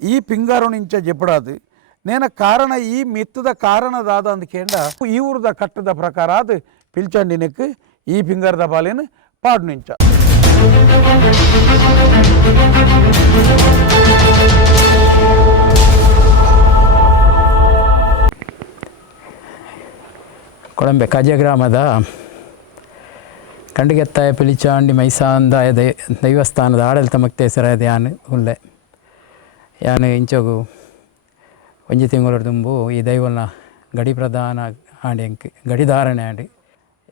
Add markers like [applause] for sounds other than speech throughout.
ಈ ಪಿಂಗಾರುಣಿಂಚ ಜೆಪ್ಪಡಾದು ನೇನ ಕಾರಣ ಈ ಮಿತ್ತದ ಕಾರಣದಾದ ಅಂದ್ಕೇಂಡ ಈ ಊರದ ಕಟ್ಟದ ಪ್ರಕಾರ ಅದು ಪಿಲ್ಚಂಡಿನಕ್ಕೆ ಈ ಪಿಂಗರದ ಬಾಲೇನು ಪಾಡ್ನಿಂಚ ಕೊಳಂಬೆ ಕಜೆ ಗ್ರಾಮದ ಕಂಡಿಗೆತ್ತಾಯ ಪಿಲಿಚಾಂಡಿ ಮೈಸಾಂದಾಯ ದೈ, ದೈವಸ್ಥಾನದ ಆಡಳಿತ ಮುಕ್ತೇಶ್ವರಾಯದ ಯಾನ್ ಉಲ್ಲೆ. ಯಾನ್ ಇಂಚೋಗು ಒಂಜಿ ತಿಂಗಳ ದುಂಬು ಈ ದೈವನ ಗಡಿ ಪ್ರಧಾನ ಆಂಡಿ ಗಡಿಧಾರಣೆ ಆಂಡಿ.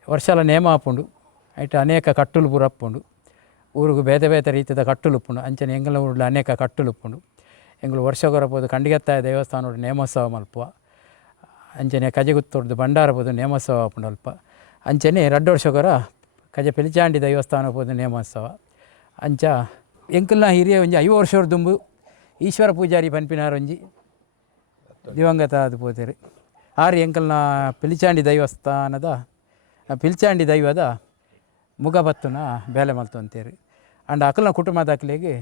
ವರ್ಷಲ ನೇಮ ಆಪುಂಡು ಐಟ್ ಅನೇಕ ಕಟ್ಟುಲು ಪೂರ ಅಪ್ಪುಂಡು. ಊರಿಗೂ ಬೇತೆ ಬೇತೆ ರೀತಿಯ ಕಟ್ಟುಲು ಉಪ್ಪುಂಡು ಅಂಚನೆ ಎಂಗಲ ಊರ್ಲ ಅನೇಕ ಕಟ್ಟುಲು ಉಪ್ಪುಂಡು ಎಂಗಳು ವರ್ಷ ಪೋದು ಕಂಡಿಗೆತ್ತಾಯ ದೇವಸ್ಥಾನ ನೇಮೋತ್ಸವ ಮಲ್ಪುವ. ಅಂಚನೆ ಕಜೆಗುತ್ತೊಡ್ದು ಭಂಡಾರ ಪೋದು ನೇಮೋತ್ಸವ ಆಪುಂಡು ಅಲ್ಪ. ಅಂಚನೆ ರಡ್ಡು ವರ್ಷಗೊರ ಕಜೆ ಪಿಲಿಚಾಂಡಿ ದೇವಸ್ಥಾನ ಪೋದು ನೇಮೋತ್ಸವ. ಅಂಚ ಎಂಕಲ್ನ ಹಿರಿಯ ಒಂಜಿ ಐವ ವರ್ಷ ದುಂಬು ಈಶ್ವರ ಪೂಜಾರಿ ಪನ್ಪಿನಾರೊಂಜಿ, ದಿವಂಗತ ಅದು ಪೋತೇರಿ. ಆರ್ ಎಂಕಲ್ನ ಪಿಲಿಚಾಂಡಿ ದೈವಸ್ಥಾನದ ಪಿಲಿಚಾಂಡಿ ದೈವದ ಮುಗಭತ್ತನ ಬೇಲೆ ಮಲ್ತು ಅಂತೇರಿ. ಅಂಡ್ ಅಕಲ್ನ ಕುಟುಂಬದ ಅಕ್ಲಿಗೆ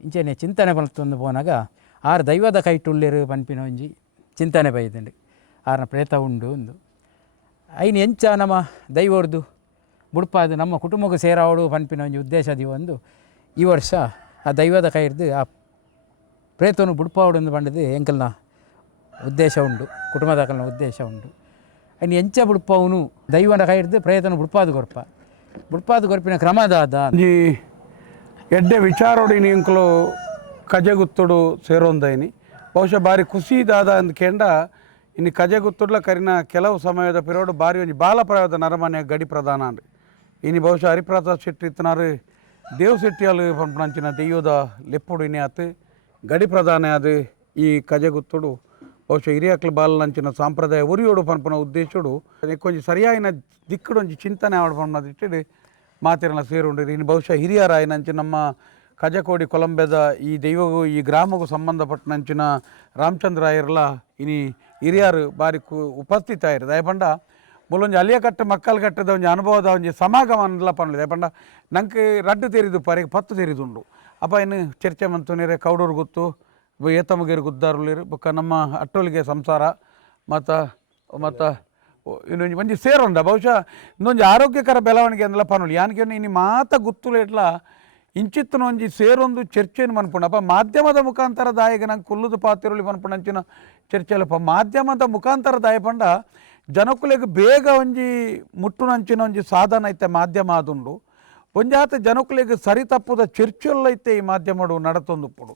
ಇಂಚೆನೆ ಚಿಂತನೆ ಮಲ್ತೊಂದು ಪೋನಾಗ ಆರು ದೈವದ ಕೈ ಟುಳ್ಳಿರು ಪನ್ಪಿನ ಒಂಜಿ ಚಿಂತನೆ ಬೈದಂಡು ಆರ್ನ ಪ್ರೇತ ಉಂಡು ಒಂದು ಐನು ಎಂಚ ನಮ್ಮ ದೈವರ್ದು ಬುಡ್ಪಾದು ನಮ್ಮ ಕುಟುಂಬಕ್ಕೆ ಸೇರಾವಡು ಪನ್ಪಿನ ಒಂಜಿ ಉದ್ದೇಶದಿ ಒಂದು ಈ ವರ್ಷ ಆ ದೈವದ ಕೈ ಹಿಡ್ದು ಆ ಪ್ರೇತನು ಬುಡ್ಪಾವಡು ಒಂದು ಬಂಡದು ಎಂಕಲ್ನ ಉದ್ದೇಶ ಉಂಡು ಕುಟುಂಬದ ಅಕಲ್ನ ಉದ್ದೇಶ ಉಂಡು ಐನು ಎಂಚ ಬುಡ್ಪವನು ದೈವನ ಕೈ ಹಿಡ್ದು ಪ್ರೇತನು ಬುಡ್ಪಾದು ಗೊರ್ಪ ಬುಡ್ಪಾದು ಗೊರ್ಪಿನ ಕ್ರಮದಾದ ಒಂಜಿ ಎಡ್ಡೆ ವಿಚಾರೋಡಿ ನಿಂಕಲು ಕಜೆಗುತ್ತುಡು ಸೇರೊಂದೈನಿ ಬಹುಶಃ ಬಾರಿ ಖುಷಿದಾದ ಅಂದ್ಕೇಂಡ ಇನ್ನು ಕಜೆಗುತ್ತುಡ್ಲ ಕರಿನ ಕೆಲವು ಸಮಯದ ಪಿರೋಡು ಬಾರಿ ಒಂಜಿ ಬಾಲಪ್ರಾಯದ ನರಮನೆ ಗಡಿ ಪ್ರಧಾನ ಅಂಡ್ ಇನ್ನು ಬಹುಶಃ ಹರಿಪ್ರಸಾದ್ ಶೆಟ್ಟಿ ಇತ್ತನಾರು ದೇವ್ ಶೆಟ್ಟಿಯಲ್ಲಿ ಪಂಪಣಂಚಿನ ದೆಯ್ಯೋದ ಲೆಪ್ಪುಡು ಇನಿ ಆತು ಗಡಿ ಪ್ರಧಾನ ಈ ಕಜೆಗುತ್ತುಡು, ಬಹುಶಃ ಹಿರಿಯಕ್ಲ ಬಾಲಂಚಿನ ಸಾಂಪ್ರದಾಯ ಉರಿಯೋಡು ಪನ್ಪನ ಉದ್ದೇಶಡು ಕೊಂಚ ಸರಿಯಾಯಿನ ದಿಕ್ಕುಡು ಒಂಜಿ ಚಿಂತನೆ ಆವಡು ಪನ್ಪನದಿಟ್ಟು ಮಾತಿರಲ್ಲ ಸೇರುಂಡಿರಿ. ಇನ್ನು ಬಹುಶಃ ಹಿರಿಯರಾಯನಂಚಿ ನಮ್ಮ ಕಜಕೋಡಿ ಕೊಲಂಬೆದ ಈ ದೈವಗೂ, ಈ ಗ್ರಾಮಗೂ ಸಂಬಂಧಪಟ್ಟನಂಚಿನ ರಾಮಚಂದ್ರಾಯರ್ಲ ಇನಿ ಹಿರಿಯರು ಬಾರಿ ಕು ಉಪಸ್ಥಿತ ಆಯಿರು. ದಯಪಂಡ ಮೂಲೊಂಜಿ ಅಲಿಯ ಕಟ್ಟ ಮಕ್ಕಳ ಕಟ್ಟದ ಒಂಜಿ ಅನುಭವದ ಒಂಜಿ ಸಮಾಗಮ ಅನ್ನಲ ಪನ್ನುದು ಪಂಡ, ನಂಗೆ ರಡ್ಡು ತೆರಿದು ಪರಿಗೆ ಪತ್ತು ತೆರಿದುಂಡು ಅಪ್ಪ ಇನ್ನು ಚರ್ಚೆ ಮಂತುನಿರೆ ಕೌಡೂರು ಗೊತ್ತು ಏತಮಗಿರಿ ಗುದ್ದಾರುಲಿರು ಬೊಕ್ಕ ನಮ್ಮ ಅಟ್ಟೋಲಿಗೆ ಸಂಸಾರ, ಮತ್ತು ಮತ್ತು ಇನ್ನೊಂದು ಒಂಜಿ ಸೇರುಂಡ ಬಹುಶಃ ಇನ್ನೊಂದು ಆರೋಗ್ಯಕರ ಬೆಳವಣಿಗೆ ಅಂದಲ ಪನ್ನುಲಿ ಯಾನಿಗೆ ಇನ್ನು ಮಾತ ಗುತ್ತುಲು ಇಟ್ಲ, ಇಂಚಿತ್ತಿನ ಒಂಜಿ ಸೇರೊಂದು ಚರ್ಚೆಯನ್ನು ಮನ್ಪುಂಡು. ಅಪ್ಪ, ಮಾಧ್ಯಮದ ಮುಖಾಂತರ ದಾಯಿಗೆ ನಂಗೆ ಕುಲ್ಲುದು ಪಾತಿರುಳಿ ಮನ್ಪುಂಡಂಚಿನ ಚರ್ಚೆಲಪ್ಪ ಮಾಧ್ಯಮದ ಮುಖಾಂತರ ದಾಯ ಪಂಡ ಜನಕುಲೆಗ್ ಬೇಗ ಒಂಜಿ ಮುಟ್ಟುನಂಚಿನ ಒಂಜಿ ಸಾಧನ ಐತೆ ಮಾಧ್ಯಮ ಆದುಂಡು. ಒಂಜಾತ ಜನಕುಲೆಗ್ ಸರಿ ತಪ್ಪುದ ಚರ್ಚೆಲ್ಲೈತೆ ಈ ಮಾಧ್ಯಮಡು ನಡತೊಂದುಪ್ಪುಡು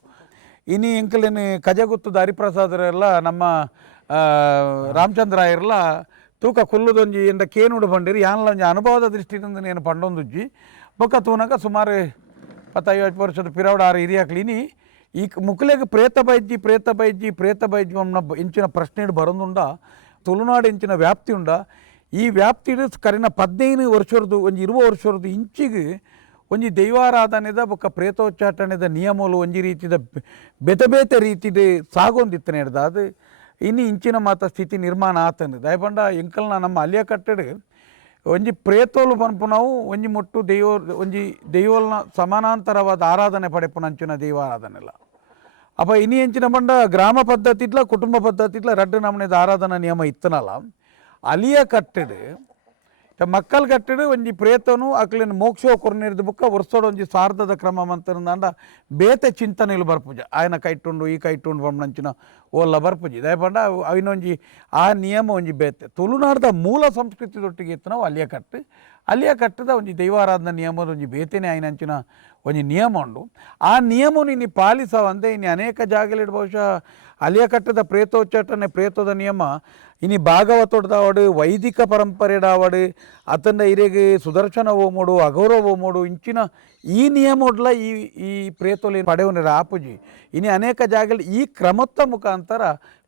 ಇನಿ ಎಂಕಲಿನ ಕಜಗುತ್ತದ ಹರಿಪ್ರಸಾದರೆಲ್ಲ ನಮ್ಮ ರಾಮಚಂದ್ರ ರಾಮಚಂದ್ರಾಯರ್ಲ ತೂಕ ಕುಲ್ಲುದೊಂಜಿ ಎಂದ ಕೇನುಡು ಬಂಡಿರಿ. ಯಾನ್ಲ ಒಂಜಿ ಅನುಭವದ ದೃಷ್ಟಿಯಿಂದ ನೇನು ಪಂಡೊಂದುಜ್ಜಿ. ಬೊಕ್ಕ ತೂನಗ ಸುಮಾರು ಪತ್ತೈವತ್ತು ವರ್ಷದ ಪಿರವಡ ಆರು ಹಿರಿಯಾಕ್ಲಿನಿ ಈ ಮುಕ್ಲೆಗ್ ಪ್ರೇತ ಬೈಜ್ಜಿ ಪ್ರೇತ ಬೈಜ್ಜಿ ಪ್ರೇತ ಬೈಜ್ಜಿ ಇಂಚಿನ ಪ್ರಶ್ನೆ ಬರೋದುಂಡ. ತುಳುನಾಡು ಇಂಚಿನ ವ್ಯಾಪ್ತಿ ಉಂಡ. ಈ ವ್ಯಾಪ್ತಿ ಕರಿನ ಪದ್ನೈದು ವರ್ಷದ್ದು ಒಂಜಿ ಇರುವ ವರ್ಷದ್ದು ಇಂಚಿಗೆ ಒಂಜಿ ದೈವಾರಾಧನೆದ, ಬೊಕ್ಕ ಪ್ರೇತೋಚ್ಚಾಟನೆದ ನಿಯಮಲು ಒಂಜಿ ರೀತಿದ ಬೇತೆ ಬೇತೆ ರೀತಿದ ಸಾಗೊಂದಿತ್ತನೆ ಹಿಡ್ದ ಅದು ಇನ್ನು ಇಂಚಿನ ಮಾತ ಸ್ಥಿತಿ ನಿರ್ಮಾಣ ಆತಂದು. ದಯಪಂಡ ಎಂಕಲ್ನ ನಮ್ಮ ಅಲ್ಲಿಯ ಕಟ್ಟಡ ಒಂಜಿ ಪ್ರೇತೋಲು ಪನ್ಪುನವು ಒಂಜಿ ಮುಟ್ಟು ದೈವ ಒಂಜಿ ದೈವಲ್ನ ಸಮಾನಾಂತರವಾದ ಆರಾಧನೆ ಪಡೆಪುನಂಚಿನ ದೈವಾರಾಧನೆಲ್ಲ. ಅಪ್ಪ ಇನಿ ಎಂಚಿನ ಪಂಡ ಗ್ರಾಮ ಪದ್ಧತಿಟ್ಲ ಕುಟುಂಬ ಪದ್ಧತಿಟ್ಲ ರಡ್ಡು ನಮೂನೆದ ಆರಾಧನಾ ನಿಯಮ ಇತ್ತನಲ್ಲ ಅಲಿಯ ಕಟ್ಟಡ ಮಕ್ಕಳ ಕಟ್ಟಡ ಒಂಜಿ ಪ್ರೇತನು ಅಕ್ಲಿನ ಮೋಕ್ಷ ಕೊರ್ನಿರ್ದ ಬುಕ್ಕ ವರ್ಷೋಡು ಒಂಜಿ ಸಾರ್ಧದ ಕ್ರಮ ಮಂತನಂದ ಬೇತೆ ಚಿಂತನೆಲು ಬರ್ಪುಜ ಆಯನ ಕೈಟುಂಡು ಈ ಕೈಟುಂಡು ಪಂಪನಂಚಿನ ಓಲ್ಲ ಬರ್ಪುಜಿ ದಯಪಂಡ ಅವಿನೊಂಜಿ ಆ ನಿಯಮ ಒಂಜಿ ಬೇತೆ ತುಳುನಾಡ್ದ ಮೂಲ ಸಂಸ್ಕೃತಿದೊಟ್ಟಿಗೆ ಇತ್ತು ನಾವು ಅಲ್ಲಿಯ ಕಟ್ಟು ಅಲ್ಲಿಯ ಕಟ್ಟದ ಒಂಜಿ ದೈವಾರಾಧನಾ ನಿಯಮದ ಒಂಜಿ ಬೇತೆನೆ ಆಯ್ನಂಚಿನ ಒಂಜಿ ನಿಯಮ ಉಂಡು. ಆ ನಿಯಮನು ಇನ್ನು ಪಾಲಿಸವಂದೆ ಇನ್ನು ಅನೇಕ ಜಾಗಲಿಡ್ ಬಹುಶಃ ಅಲಿಯ ಕಟ್ಟದ ಪ್ರೇತೋಚ್ಚಾಟನೆ ಪ್ರೇತದ ನಿಯಮ ಇನಿ ಭಾಗವತೊಡ್ದಾವಡು ವೈದಿಕ ಪರಂಪರೆಡಾವಡು ಅತನ ಇರೆಗೆ ಸುದರ್ಶನ ಓಮೋಡು ಅಗೌರವ ಓಮೋಡು ಇಂಚಿನ ಈ ನಿಯಮೊಡ್ಲ ಈ ಈ ಪ್ರೇತೋಲಿ ಪಡೆವನ ಆಪುಜಿ ಇನಿ ಅನೇಕ ಜಾಗಲಿ ಈ ಕ್ರಮತ್ತ ಮುಖಾಂತರ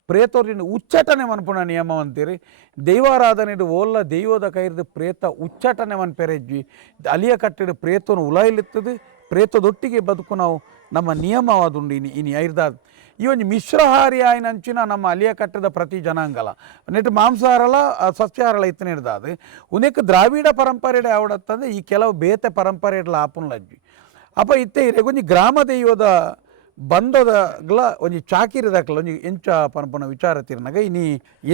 ಪ್ರೇತೋರಿನ ಉಚ್ಚಟನೆ ಮನ್ಪುಣ ನಿಯಮ ಅಂತೀರಿ ದೈವಾರಾಧನೆಡು ಓಲ್ಲ ದೈವದ ಕೈರ್ದು ಪ್ರೇತ ಉಚ್ಚಟನೆ ಮನ್ ಪೆರೆಜ್ಜಿ. ಅಲಿಯ ಕಟ್ಟಿಡು ಪ್ರೇತೋನು ಉಲಾಯಿಲಿತ್ತದು ಪ್ರೇತದೊಟ್ಟಿಗೆ ಬದುಕು ನಾವು ನಮ್ಮ ನಿಯಮವಾದುಂಡು ಇನಿ ಇನಿ ಐರ್ದಾದ. ಈ ಒಂದು ಮಿಶ್ರಹಾರಿ ಆಯ್ನಂಚಿನ ನಮ್ಮ ಅಲಿಯ ಕಟ್ಟದ ಪ್ರತಿ ಜನಾಂಗಲ. ನೆಟ್ಟು ಮಾಂಸಾಹಾರಲ ಸಸ್ಯಹಾರಲ ಇತ್ತನ ಹಿಡ್ದಾದು ಉನೇಕ ದ್ರಾವಿಡ ಪರಂಪರೆಡೆ ಆವಡತ್ತಂದ್ರೆ ಈ ಕೆಲವು ಬೇತೆ ಪರಂಪರೆಡ್ಲ ಆಪುನ್ಲಜ್ಜಿ ಅಪ್ಪ ಇತ್ತೆ ಒಂದು ಗ್ರಾಮ ದೈವದ ಬಂದದಗ್ಲ ಒಂಜಿ ಚಾಕಿರದಕ್ಲ, ಒಂಜಿ ಎಂಚ ಪನ್ಪುನ ವಿಚಾರ ತಿರ್ನಾಗ, ಇನಿ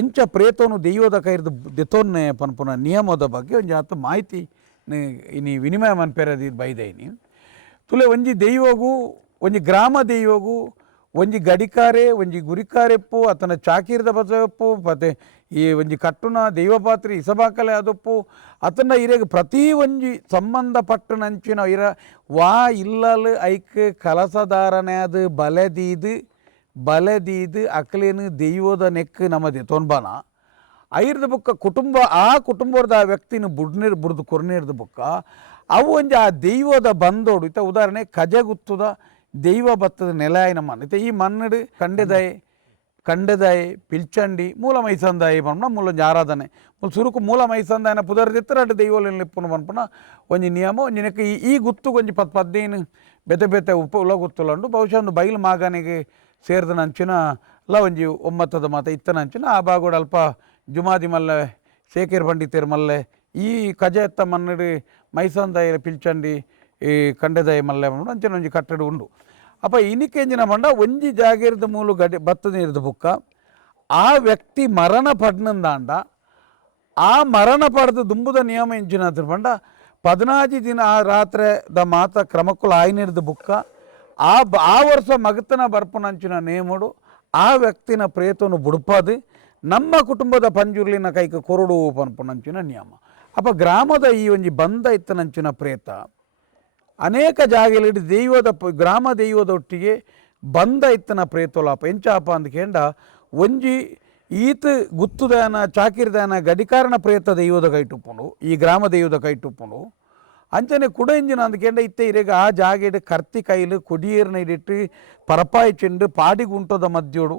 ಎಂಚ ಪ್ರೇತೋನು ದೆಯ್ಯೋದ ಕೈರ್ದು ದೆತೋನ್ನೆ ಪನ್ಪುನ ನಿಯಮದ ಬಗ್ಗೆ ಒಂಜಿ ಆತ ಮಾಹಿತಿ ಇನ್ನು ಇನಿ ವಿನಿಮಯ ಮನ್ಪೆರದಿ ಬೈದೈನಿ ತುಲೆ ಒಂಜಿ ದೆಯ್ಯೋಗು ಒಂಜಿ ಗ್ರಾಮ ದೆಯ್ಯೋಗು ಒಂಜಿ ಗಡಿಕಾರೆ, ಒಂಜಿ ಗುರಿಕಾರೆಪ್ಪು ಅತನ ಚಾಕಿರ್ದ ಬಸವಪ್ಪು ಮತ್ತೆ ಈ ಒಂಜಿ ಕಟ್ಟುನ ದೈವಪಾತ್ರಿ ಇಸಬಾಕಲೆ ಅದಪ್ಪು ಅತನ ಇರೆಗ್ ಪ್ರತಿ ಒಂಜಿ ಸಂಬಂಧಪಟ್ಟನಂಚಿನ ಇರ ವಾ ಇಲ್ಲಲ್ ಐಕ್ ಕಲಸದಾರನೆ ಅದು ಬಲೆದೀದು ಬಲೆದೀದು ಅಕ್ಲೇನು ದೆಯ್ವದ ನೆಕ್ ನಮ್ಮದೆ ತೊನ್ಬನ ಐರ್ದ ಬುಕ್ಕ ಕುಟುಂಬ, ಆ ಕುಟುಂಬದ ವ್ಯಕ್ತಿನ ಬುಡ್ನಿರ್, ಬುಡ್ದು ಕೊರ್ನಿರ್ದ ಬುಕ್ಕ, ಅವು ಆ ದೈವದ ಬಂದೋಡು ಇತ್ತ ಉದಾಹರಣೆ, ಕಜಗುತ್ತುದ ದೈವ ಬತ್ತದ ನೆಲಾಯಿನ ಮನ್ ಇತ್ತ ಈ ಮನ್ನಡು ಕಂಡೆದಾಯಿ ಕಂಡೆದಾಯಿ, ಪಿಲ್ಚಂಡಿ, ಮೂಲ ಮೈಸಂದಾಯಿ ಪನ್ಪುನ ಮೂಲ ಒಂಜಿ ಆರಾಧನೆ. ಮೂಲ ಸುರುಕು ಮೂಲ ಮೈಸಂದಾಯನ ಪುದರ್ದಿತ್ತರ, ಅಡ್ಡು ದೈವಲೆನ್ ಲಿಪ್ಪುನ ಪನ್ಪುನ ಒಂಜಿ ನಿಯಮ, ಒಂಜಿ ನೆಕ್ಕ ಈ ಗುತ್ತು ಒಂಜಿ ಪತ್ ಪದ್ದೇನು ಬೆತೆ ಬೆತೆ ಉಪ, ಉಲ ಗುತ್ತುಲಂಡು. ಬಹುಶಃ ಒಂದು ಬೈಲು ಮಾಗನಿಗೆ ಸೇರಿದ ನಂಚಿನ, ಲ ಒಂಜಿ ಒಮ್ಮತ್ತದ ಮಾತ ಇತ್ತನಂಚಿನ ಆ ಬಾಗೋಡು ಅಲ್ಪ ಜುಮಾದಿ ಮಲ್ಲೆ, ಶೇಖರ್ ಪಂಡಿತೇರ್ ಮಲ್ಲೆ, ಈ ಕಜೆತ್ತ ಮನ್ನಡಿ ಮೈಸಂದಾಯ ಪಿಲ್ಚಂಡಿ, ಈ ಕಂಡೆದಾಯ ಮಲ್ಲೆ ಅಂಚಿನ ಒಂಜಿ ಕಟ್ಟಡ ಉಂಡು. ಅಪ್ಪ ಇನಿಕೆಂಜಿನ ಪಂಡ ಒಂಜಿ ಜಾಗೀರ್ದ ಮೂಲು ಗಡಿ ಬತ್ತದ ಬುಕ್ಕ. ಆ ವ್ಯಕ್ತಿ ಮರಣ ಪಡ್ನಂದಾಂಡ ಆ ಮರಣ ಪಡೆದು ದುಂಬುದ ನಿಯಮ ಇಂಚಿನ ಪಂಡ ಪದಿನಾಜಿ ದಿನ ಆ ರಾತ್ರೆದ ಮಾತ ಕ್ರಮಕ್ಕುಲು ಆಯ್ನಿರ್ದ ಬುಕ್ಕ. ಆ ಆ ವರ್ಷ ಮಗತನ ಬರ್ಪನಂಚಿನ ನೇಮುಡು ಆ ವ್ಯಕ್ತಿನ ಪ್ರೇತನು ಬುಡುಪದು. ನಮ್ಮ ಕುಟುಂಬದ ಪಂಜುರ್ಲಿನ ಕೈಕ ಕೊರಡು ಪನ್ಪುನಂಚಿನ ನಿಯಮ. ಅಪ್ಪ ಗ್ರಾಮದ ಈ ಒಂಜಿ ಬಂದ ಇತ್ತನಂಚಿನ ಪ್ರೇತ. ಅನೇಕ ಜಾಗಲಿಡಿ ದೈವದ ಗ್ರಾಮ ದೈವದೊಟ್ಟಿಗೆ ಬಂದ ಇತ್ತನ ಪ್ರೇತೋಲಾಪ ಎಂಚಾಪ ಅಂತ ಕೇಂದ ಒಂಜಿ ಈತ ಗುತ್ತುದಾನ, ಚಾಕಿರ್ದಾನ ಗಡಿಕಾರಣ ಪ್ರೇತ ದೈವದ ಕೈಟುಪ್ಪುಂಡು ಈ ಗ್ರಾಮ ದೈವದ ಕೈಟುಪ್ಪುಂಡು ಅಂಚನೆ ಕುಡ ಇಂಜಿನ ಅಂದ್ಕೇಂಡ ಇತ್ತೆ ಇರೇಗ ಆ ಜಾಗೆಡ್ ಕರ್ತಿ ಕೈಲು ಕೊಡಿಯೇರ್ನ ಇಡಿಟ್ಟು ಪರಪಾಯಿ ಚೆಂಡು ಪಾಡಿಗುಂಟದ ಮಧ್ಯೋಡು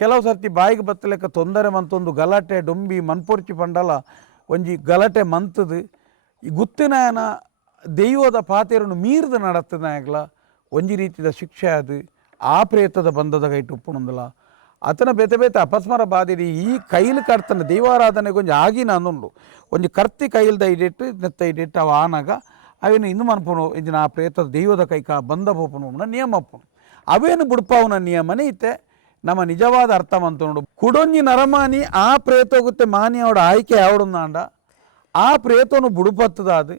ಕೆಲವು ಸರ್ತಿ ಬಾಯಿಗೆ ಬತ್ತಲೆಕ್ಕ ತೊಂದರೆ ಮಂತೊಂದು ಗಲಾಟೆ, ಡೊಂಬಿ, ಮನ್ಪೊರ್ಚಿ ಪಂಡಲ, ಒಂಜಿ ಗಲಾಟೆ ಮಂತದು. ಈ ಗುತ್ತಿನಾಯನ ದೈವದ ಪಾತೆರನ್ನು ಮೀರ್ದು ನಡತ್ತನಾಗ್ಲ ಒಂಜಿ ರೀತಿಯ ಶಿಕ್ಷೆ ಅದು, ಆ ಪ್ರೇತದ ಬಂಧದ ಕೈಟ್ ಉಪ್ಪುನೊಂದಲ. ಅತನ ಬೇತೆ ಬೇತೆ ಅಪಸ್ಮರ ಬಾದಿರಿ ಈ ಕೈಲು ಕರ್ತನ ದೈವಾರಾಧನೆಗೆ ಒಂಜಿ ಆಗಿನ ಅಂದುಂಡು ಒಂಜಿ ಕರ್ತಿ ಕೈಲ್ದ ಇಡಿಟ್ಟು ನೆತ್ತ ಇಡಿಟ್ಟು ಅವ ಆನಾಗ, ಅವೇನು ಇನ್ನು ಮನ್ಪುನು, ಇಂಜಿನ ಆ ಪ್ರೇತದ ದೈವದ ಕೈಕ ಬಂದ ಪೋಪುನು ನಿಯಮ ಅಪ್ಪುನು ಅವೇನು ಬುಡ್ಪಾವನ ನಿಯಮನೇ ಇತ್ತೆ ನಮ್ಮ ನಿಜವಾದ ಅರ್ಥ ನೋಡು. ಕುಡೊಂಜಿ ನರಮಾನಿ, ಆ ಪ್ರೇತೋಗುತ್ತೆ ಮಾನಿ ಅವಡ ಆಯ್ಕೆ ಯಾವಡುಂದಾಂಡ. ಆ ಪ್ರೇತನು ಬುಡುಪತ್ತದಾದು.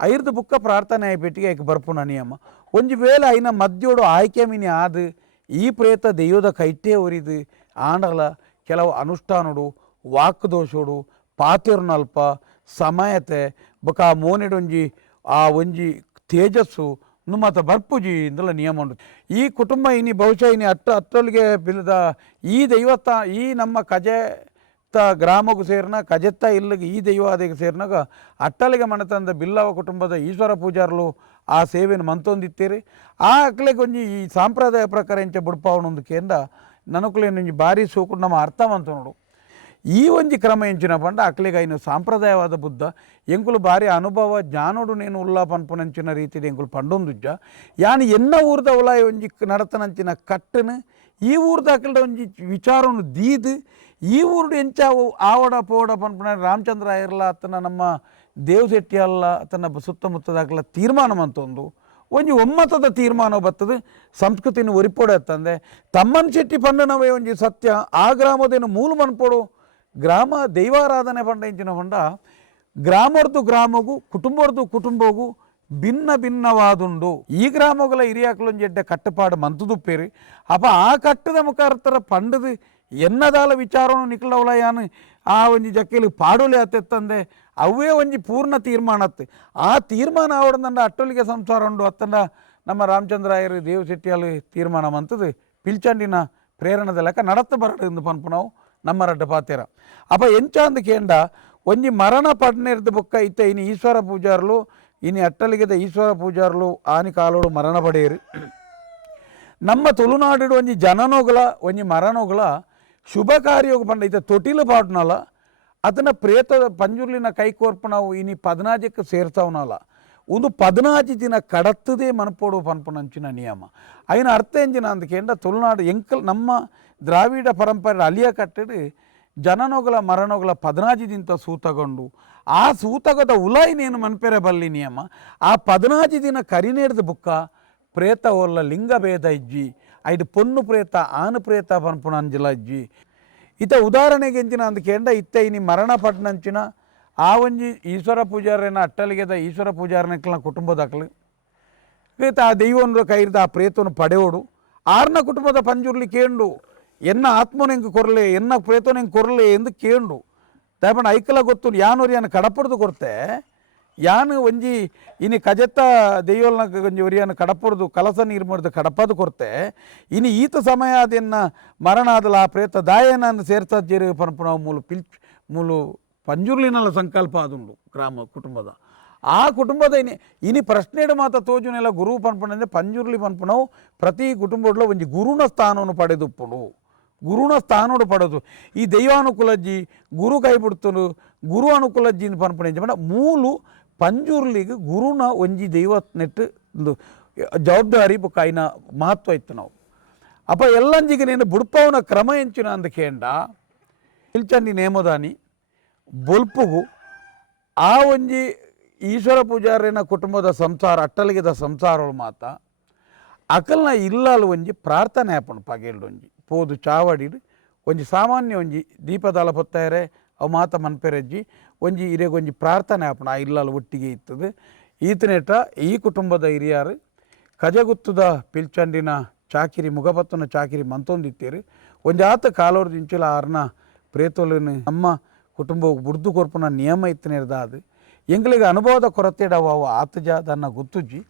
ಐರ್ದು ಬುಕ್ಕ ಪ್ರಾರ್ಥನೆ ಆಯ್ಪೆಟ್ಟಿಗೆ ಐಕ್ ಬರ್ಪುನ ನಿಯಮ ಒಂಜಿ ವೇಳೆ ಐನ ಮದ್ಯೋಡು ಆಯ್ಕೆ ಮಿನಿ ಆದು, ಈ ಪ್ರೇತ ದೆಯ್ಯೋದ ಕೈಟೇ ಒರಿದು. ಆಂಡಲ ಕೆಲವು ಅನುಷ್ಠಾನಡು, ವಾಕ್ದೋಷೋಡು, ಪಾತಿರ್ನಲ್ಪ, ಸಮಯತೆ, ಬೊಕ ಆ ಮೋನೆಡೊಂಜಿ, ಆ ಒಂಜಿ ತೇಜಸ್ಸು ನುಮ್ಮತ ಬರ್ಪುಜಿ ಇಂದಲ ನಿಯಮ ಉಂಡು ಈ ಕುಟುಂಬ ಇನಿ ಬಹುಶಃ ಇನಿ ಅಟ್ಟ ಅಟ್ಟೊಲಿಗೆ ಬಿಲ್ದ ಈ ದೈವತ್ತ, ಈ ನಮ್ಮ ಕಜೆ ತ ಗ್ರಾಮಗೂ ಸೇರಿನ, ಕಜೆತ್ತ ಇಲ್ಲಿಗೆ ಈ ದೈವಾದಿಗೆ ಸೇರಿನಾಗ ಅಟ್ಟಲಿಗೆ ಮನೆತಂದ ಬಿಲ್ಲವ ಕುಟುಂಬದ ಈಶ್ವರ ಪೂಜಾರ್ಲು ಆ ಸೇವೆಯನ್ನು ಮಂತೊಂದಿತ್ತೀರಿ ಆ ಅಕ್ಲೆ ಕೊಂಜಿ ಈ ಸಾಂಪ್ರದಾಯ ಪ್ರಕಾರ ಇಂಚ ಬುಡ್ಪಾವನೊಂದು ಕೇಂದ್ರ ನನಕುಲೇನು ಭಾರಿ ಸೂಕು ನಮ್ಮ ಅರ್ಥವಂತ ನೋಡು. ಈ ಒಂಜಿ ಕ್ರಮ ಎಂಚಿನ ಪಂಡ ಅಕ್ಲಿಗೆ ಸಾಂಪ್ರದಾಯವಾದ ಬುದ್ಧ. ಎಂಕುಲು ಬಾರಿ ಅನುಭವ ಜ್ಞಾನೋಡು ನೀನು ಉಲ್ಲಾ ಪನ್ಪುನಂಚಿನ ರೀತಿದ ಎಂಕುಲು ಪಂಡೊಂದುಜ್ಜ. ಯಾನ್ ಎನ್ನ ಊರ್ದ ಉಲಾಯ ಒಂಜಿ ನಡತನಂಚಿನ ಕಟ್ಟನು, ಈ ಊರ್ದ ಅಕ್ಲದ ಒಂಜಿ ವಿಚಾರನು ದೀದು, ಈ ಊರ್ಡು ಎಂಚ ಆವಡ ಪೋಡ ಪನ್ಪುನ ರಾಮಚಂದ್ರ ಇರಲ್ಲ ಆತನ ನಮ್ಮ ದೇವಶೆಟ್ಟಿ ಅಲ್ಲ, ಆತನ ಸುತ್ತಮುತ್ತದಾಗಲ ತೀರ್ಮಾನ ಮಂತೊಂದು ಒಂಜಿ ಒಮ್ಮತದ ತೀರ್ಮಾನ ಬರ್ತದೆ ಸಂಸ್ಕೃತಿನ ಒರಿಪೋಡೆ ತಂದೆ. ತಮ್ಮನ್ ಶೆಟ್ಟಿ ಪಂಡನವೇ ಒಂಜಿ ಸತ್ಯ, ಆ ಗ್ರಾಮದೇನು ಮೂಲ ಮನ್ಪೋಡು ಗ್ರಾಮ ದೈವಾರಾಧನೆ ಪಂಡ ಇಂಚಿನ ಪಂಡ ಗ್ರಾಮರ್ದು ಗ್ರಾಮಗೂ, ಕುಟುಂಬರ್ದು ಕುಟುಂಬಗೂ ಭಿನ್ನ ಭಿನ್ನವಾದುಂಡು. ಈ ಗ್ರಾಮಗಳ ಹಿರಿಯಾಕಲೊಂಜಿ ಎಡ್ಡೆ ಕಟ್ಟುಪಾಡು ಮಂತುದುಪ್ಪೇರಿ. ಅಪ್ಪ ಆ ಕಟ್ಟದ ಮುಖಾರ್ತರ ಪಂಡದು ಎನ್ನದಾಲ ವಿಚಾರನು ನಿಕ್ಲವಲ ಯಾನು ಆ ಒಂಜಿ ಜಕ್ಕೇಲಿ ಪಾಡೋಲೆ ಅತ್ತೆತ್ತಂದೆ ಅವೇ ಒಂಜಿ ಪೂರ್ಣ ತೀರ್ಮಾನ ಆ ತೀರ್ಮಾನ ಆವಡಂದ ಅಟ್ಟೊಲಿಗೆ ಸಂಸಾರ ಉಂಡು ಅತ್ತಂಡ ನಮ್ಮ ರಾಮಚಂದ್ರಾಯರು ದೇವಶೆಟ್ಟಿಯಲ್ಲಿ ತೀರ್ಮಾನ ಮಂತದು, ಪಿಲ್ಚಂಡಿನ ಪ್ರೇರಣದ ಲೆಕ್ಕ ನಡತ್ತ ಬರಡು ಎಂದು ಪನ್ಪು ನಾವು ನಮ್ಮ ರಡ್ಡ ಪಾತೆರ ಅಪ್ಪ ಎಂಚ ಅಂದ ಕೇಂಡ ಒಂಜಿ ಮರಣ ಪಡ್ನೆರ್ದ ಬೊಕ್ಕ ಇತ್ತ, ಇನಿ ಈಶ್ವರ ಪೂಜಾರ್ಲು, ಇನಿ ಅಟ್ಟಲಿಗೆದ ಈಶ್ವರ ಪೂಜಾರ್ಲು ಆನಿ ಕಾಲೋಡು ಮರಣ ಪಡೆಯರು ನಮ್ಮ ತುಳುನಾಡು ಒಂಜಿ ಜನನೋಗಲ ಒಂಜಿ ಮರಣೋಗಲ ಶುಭ ಕಾರ್ಯೋಗ ಪಂಡ ಇತ್ತ ತೊಟಿಲು ಪಾಟ್ನಲ ಅದನ್ನ ಪ್ರೇತ ಪಂಜುರ್ಲಿನ ಕೈಕೋರ್ಪ ನಾವು ಇನಿ ಪದನಾಜಕ್ಕೆ ಸೇರ್ತಾವನಲ್ಲ ಒಂದು ಪದ್ನಾಜು ದಿನ ಕಡತ್ತದೇ ಮನಪೋಡು ಪನ್ಪುನಂಚಿನ ನಿಯಮ. ಅಯ್ಯನ ಅರ್ಥ ಎಂಜಿನ ಅಂದ್ಕೆಂಡ ತುಳುನಾಡು ಎಂಕಲ್ ನಮ್ಮ ದ್ರಾವಿಡ ಪರಂಪರೆ ಅಲಿಯ ಕಟ್ಟಡು ಜನನೊಗಲ ಮರಣೊಗಲ ಪದ್ನಾಜು ದಿನ ಸೂತಗೊಂಡು. ಆ ಸೂತಗದ ಉಲಾಯಿನೇನು ಮನ್ಪೆರೆ ಬಲ್ಲಿ ನಿಯಮ. ಆ ಪದ್ನಾಜು ದಿನ ಕರಿನೇಡ್ದ ಬುಕ್ಕ ಪ್ರೇತ ಒಲ್ಲ ಲಿಂಗ ಭೇದ ಇಜ್ಜಿ. ಐದು ಪೊನ್ನು ಪ್ರೇತ, ಆನು ಪ್ರೇತ ಪನ್ಪುನ ಅಂಜಲಜ್ಜಿ ಇತ ಉದಾಹರಣೆಗೆ ಎಂಚಿನ ಅಂದ್ಕೇಂಡ ಇತ್ತ ಇನಿ ಮರಣ ಪಟ್ನಂಚಿನ ಆ ಒಂಜಿ ಈಶ್ವರ ಪೂಜಾರನ ಅಟ್ಟಲಿಗೆದ ಈಶ್ವರ ಪೂಜಾರನಕ್ಲ ಕುಟುಂಬದಕ್ಲು ಈತ ಆ ದೈವನ ಕೈರಿದ ಆ ಪ್ರೇತನ ಪಡೆಯೋಡು. ಆರ್ನ ಕುಟುಂಬದ ಪಂಜುರ್ಲಿ ಕೇಂಡು, ಎನ್ನ ಆತ್ಮನೆಂಗೆ ಕೊರಲೆ, ಎನ್ನ ಪ್ರೇತನೆಂಗೆ ಕೊರಲೆ ಎಂದು ಕೇಂಡು. ದಯಪಂಡ ಐಕಲ ಗೊತ್ತು ಯಾನೂರು ಯಾನು ಕಡಪಡ್ದು ಕೊಡ್ತೆ ಯಾನು ಒಂಜಿ ಇನಿ ಕಜೆತ್ತ ದೆಯ್ಯೋಲ್ನ ಒಂಜಿ ಒರಿಯಾನು ಕಡಪಡ್ದು ಕಲಸ ನೀರು ಮಾಡಿದ ಕಡಪದು ಕೊರತೆ. ಇನಿ ಈತ ಸಮಯ ಅದನ್ನು ಮರಣ ಆದಲ ಆ ಪ್ರೇತ ದಾಯನನ್ನು ಸೇರ್ತಜ್ಜೇರಿ ಪನ್ಪುಣ ಮೂಲು ಪಿಲ್, ಮೂಲು ಪಂಜುರ್ಲಿನಲ್ಲ ಸಂಕಲ್ಪ ಅದುಂಡು ಗ್ರಾಮ ಕುಟುಂಬದ ಆ ಕುಟುಂಬದ ಇನಿ ಇನಿ ಪ್ರಶ್ನೆಡು ಮಾತ ತೋಜುನೆಲ್ಲ ಗುರು ಪನ್ಪುಣಂದ್ರೆ ಪಂಜುರ್ಲಿ ಪನ್ಪುಣವು ಪ್ರತಿ ಕುಟುಂಬಡ್ಲ ಒಂಜಿ ಗುರುನ ಸ್ಥಾನವನ್ನು ಪಡೆದುಪ್ಪುಡು ಗುರುನ ಸ್ಥಾನೋಡು ಪಡೆದು ಈ ದೈವಾನುಕೂಲಜ್ಜಿ ಗುರು ಕೈ ಬಿಡ್ತನು ಗುರು ಅನುಕೂಲಜ್ಜಿ ಪನ್ಪುಣ ಎಂಚ ಮೂಲು ಪಂಜುರ್ಲಿಗೆ ಗುರುನ ಒಂಜಿ ದೈವ ನೆಟ್ಟು ಒಂದು ಜವಾಬ್ದಾರಿ ಬೊಕ್ಕ ಐನ ಮಹತ್ವ ಇತ್ತು ನಾವು ಅಪ್ಪ ಎಲ್ಲಂಜಿಗೆ ನೀನು ಬುಡ್ಪವನ ಕ್ರಮ ಎಂಚಿನ ಅಂದ ಕೇಂಡ ಇಲ್ಚಂಡಿ ನೇಮದಾನಿ ಬೊಲ್ಪುಗು ಆ ಒಂಜಿ ಈಶ್ವರ ಪೂಜಾರಿನ ಕುಟುಂಬದ ಸಂಸಾರ, ಅಟ್ಟಲಿಗೆದ ಸಂಸಾರಗಳು ಮಾತ, ಅಕಲ್ನ ಇಲ್ಲಾಲ್ ಒಂಜಿ ಪ್ರಾರ್ಥನೆ ಆಪಣ ಪಗೆಲ್ಡು ಒಂಜಿ. ಪೋದು ಚಾವಡಿಡು ಒಂಜಿ ಸಾಮಾನ್ಯ ಒಂಜಿ ದೀಪದಾಲ ಪೊತ್ತಾಯರೆ ಅವು ಮಾತ ಮನ್ಪೆರಜ್ಜಿ, ಒಂಜಿ ಇರೆಗೊಂಜಿ ಪ್ರಾರ್ಥನೆ ಆಪಣ ಆ ಇಲ್ಲಾಲ್ ಒಟ್ಟಿಗೆ ಇತ್ತದು. ಈತನೆಟ ಈ ಕುಟುಂಬದ ಹಿರಿಯರು ಕಜಗುತ್ತದ ಪಿಲ್ಚಂಡಿನ ಚಾಕಿರಿ, ಮುಗಪತ್ತನ ಚಾಕಿರಿ ಮಂತೊಂದಿತ್ತೀರಿ. ಒಂಜಿ ಆತ ಕಾಲೋರ್ ದಿಂಚಲ ಆರ್ನ ಪ್ರೇತೋಲಿನ ನಮ್ಮ ಕುಟುಂಬವು ಬುಡ್ದು ಕೊರ್ಪುನ ನಿಯಮ ಇತ್ತಿನಿರ್ದಾದು ಎಂಗ್ಲಿಗೆ ಅನುಭವದ ಕೊರತೆಡ ಅವು ಆತಜ ದನ್ನ ಗೊತ್ತುಜ್ಜಿ.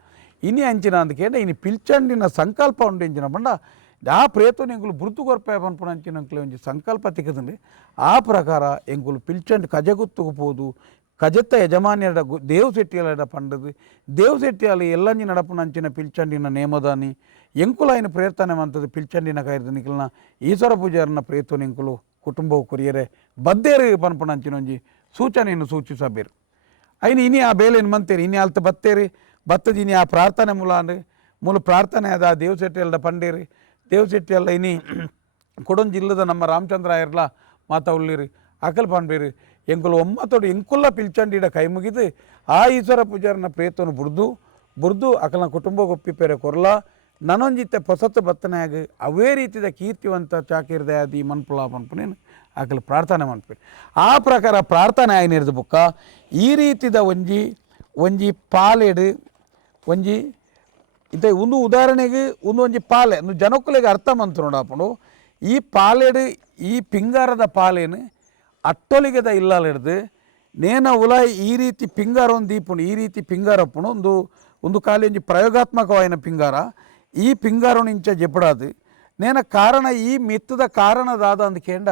ಇನಿ ಅಂಚಿನ ಅಂದ್ಕೇಂಡ ಇನಿ ಪಿಲ್ಚಂಡಿನ ಸಂಕಲ್ಪ ಉಂಡು ಇಂಚಿನ ಬಂಡ ಆ ಪ್ರೇತನ ಎಂಗುಲು ಬುರ್ದು ಕೊರಪೆ ಅಂಚಿನ ಒಂಜಿ ಸಂಕಲ್ಪ ತಿಕ್ಕದಂಡಿ ಆ ಪ್ರಕಾರ ಎಂಗುಲು ಪಿಲ್ಚಂಡ್ ಕಜಗುತ್ತುಗುಪೋದು ಕಜತ್ತ ಯಜಮಾನ್ಯರ ಗು, ದೇವ್ ಸೆಟ್ಟಿಯಲ ಪಂಡದು. ದೇವ್ ಸೆಟ್ಟಿಯಲ್ಲಿ ಎಲ್ಲಂಜಿ ನಡಪುನ ಅಂಚಿನ ಪಿಲ್ಚಂಡಿನ ನೇಮದಾನಿ. ಎಂಕುಲ ಏನು ಪ್ರೇರ್ತನೆ ಮಂತದ್ದು ಪಿಲ್ಚಂಡಿನ ಕಾಯ್ದು ನಿಖಿಲ್ನ ಈಶ್ವರ ಪೂಜಾರನ ಪ್ರೇತನ ಎಂಕುಲು ಕುಟುಂಬವು ಕುರಿಯರೆ ಬದ್ದೇರು ಪನ್ಪುನಂಚಿನೊಂಜಿ ಸೂಚನೆಯನ್ನು ಸೂಚಿಸಬೇರು ಐನ ಇನಿ ಆ ಬೇಲೆನ್ ಮಂತೇರಿ, ಇನಿ ಅಲ್ತ ಬತ್ತೇರಿ. ಬತ್ತದ ಇನಿ ಆ ಪ್ರಾರ್ಥನೆ ಮುಲಾಂಡ್ರಿ ಮೂಲ ಪ್ರಾರ್ಥನೆ ಅದ ದೇವಸೆಟ್ಟಿಯಲ್ದ ಪಂಡೇರಿ. ದೇವಸೆಟ್ಟಿಯಲ್ಲ ಇನಿ [clears throat] ಕೊಡೊಂಜಿಲ್ಲದ ನಮ್ಮ ರಾಮಚಂದ್ರ ಆಯರ್ಲ ಮಾತ ಉಳ್ಳಿರಿ. ಅಕಲ್ ಪಂಬೇರಿ ಎಂಕುಲು ಒಮ್ಮತೋಡು ಎಂಕುಲ್ಲ ಪಿಲ್ಚಂಡಿಡ ಕೈ ಮುಗಿದು ಆ ಈಶ್ವರ ಪೂಜಾರನ ಪ್ರೇತವನ್ನು ಬುರ್ದು ಬುರ್ದು ಅಕಲ ಕುಟುಂಬ ಒಪ್ಪಿ ಪೇರೆ ಕೊರ್ಲ. ನನೊಂಜಿತ್ತೆ ಪೊಸತ್ತು ಬತ್ತನಾಗ ಅವೇ ರೀತಿದ ಕೀರ್ತಿವಂತ ಚಾಕಿರ್ದೆ ಅದು ಈ ಮನ್ಪುಳ ಮನ್ಪುನೇನು ಆಕಲು ಪ್ರಾರ್ಥನೆ ಮನ್ಪೇರಿ. ಆ ಪ್ರಕಾರ ಪ್ರಾರ್ಥನೆ ಆಯ್ನಿರ್ದು ಬುಕ್ಕ, ಈ ರೀತಿದ ಒಂಜಿ ಒಂಜಿ ಪಾಲೆಡು, ಒಂಜಿ ಇದೆ ಒಂದು ಉದಾಹರಣೆಗೆ ಒಂದು ಒಂಜಿ ಪಾಲೆ, ಒಂದು ಜನಕ್ಕುಲೆಗೆ ಅರ್ಥ ಮಂತ್ರ ನೋಡಾಪುಂಡು ಈ ಪಾಲೆಡು, ಈ ಪಿಂಗಾರದ ಪಾಲೇನು ಅಟ್ಟೊಲಿಗೆದ ಇಲ್ಲಾಲಿಡ್ದು, ನೇನ ಉಲ ಈ ರೀತಿ ಪಿಂಗಾರ ಒಂದು ದೀಪುಂಡು, ಈ ರೀತಿ ಪಿಂಗಾರಪ್ಪಣು ಒಂದು ಒಂದು ಕಾಲಿ ಒಂಜಿ ಪ್ರಯೋಗಾತ್ಮಕವಾಯಿನ ಪಿಂಗಾರ. ಈ ಪಿಂಗಾರು ನಿಂಚ ಜಪಡಾದು. ನೇನ ಕಾರಣ ಈ ಮಿತ್ತದ ಕಾರಣದಾದ ಅಂದ್ಕೇಂಡ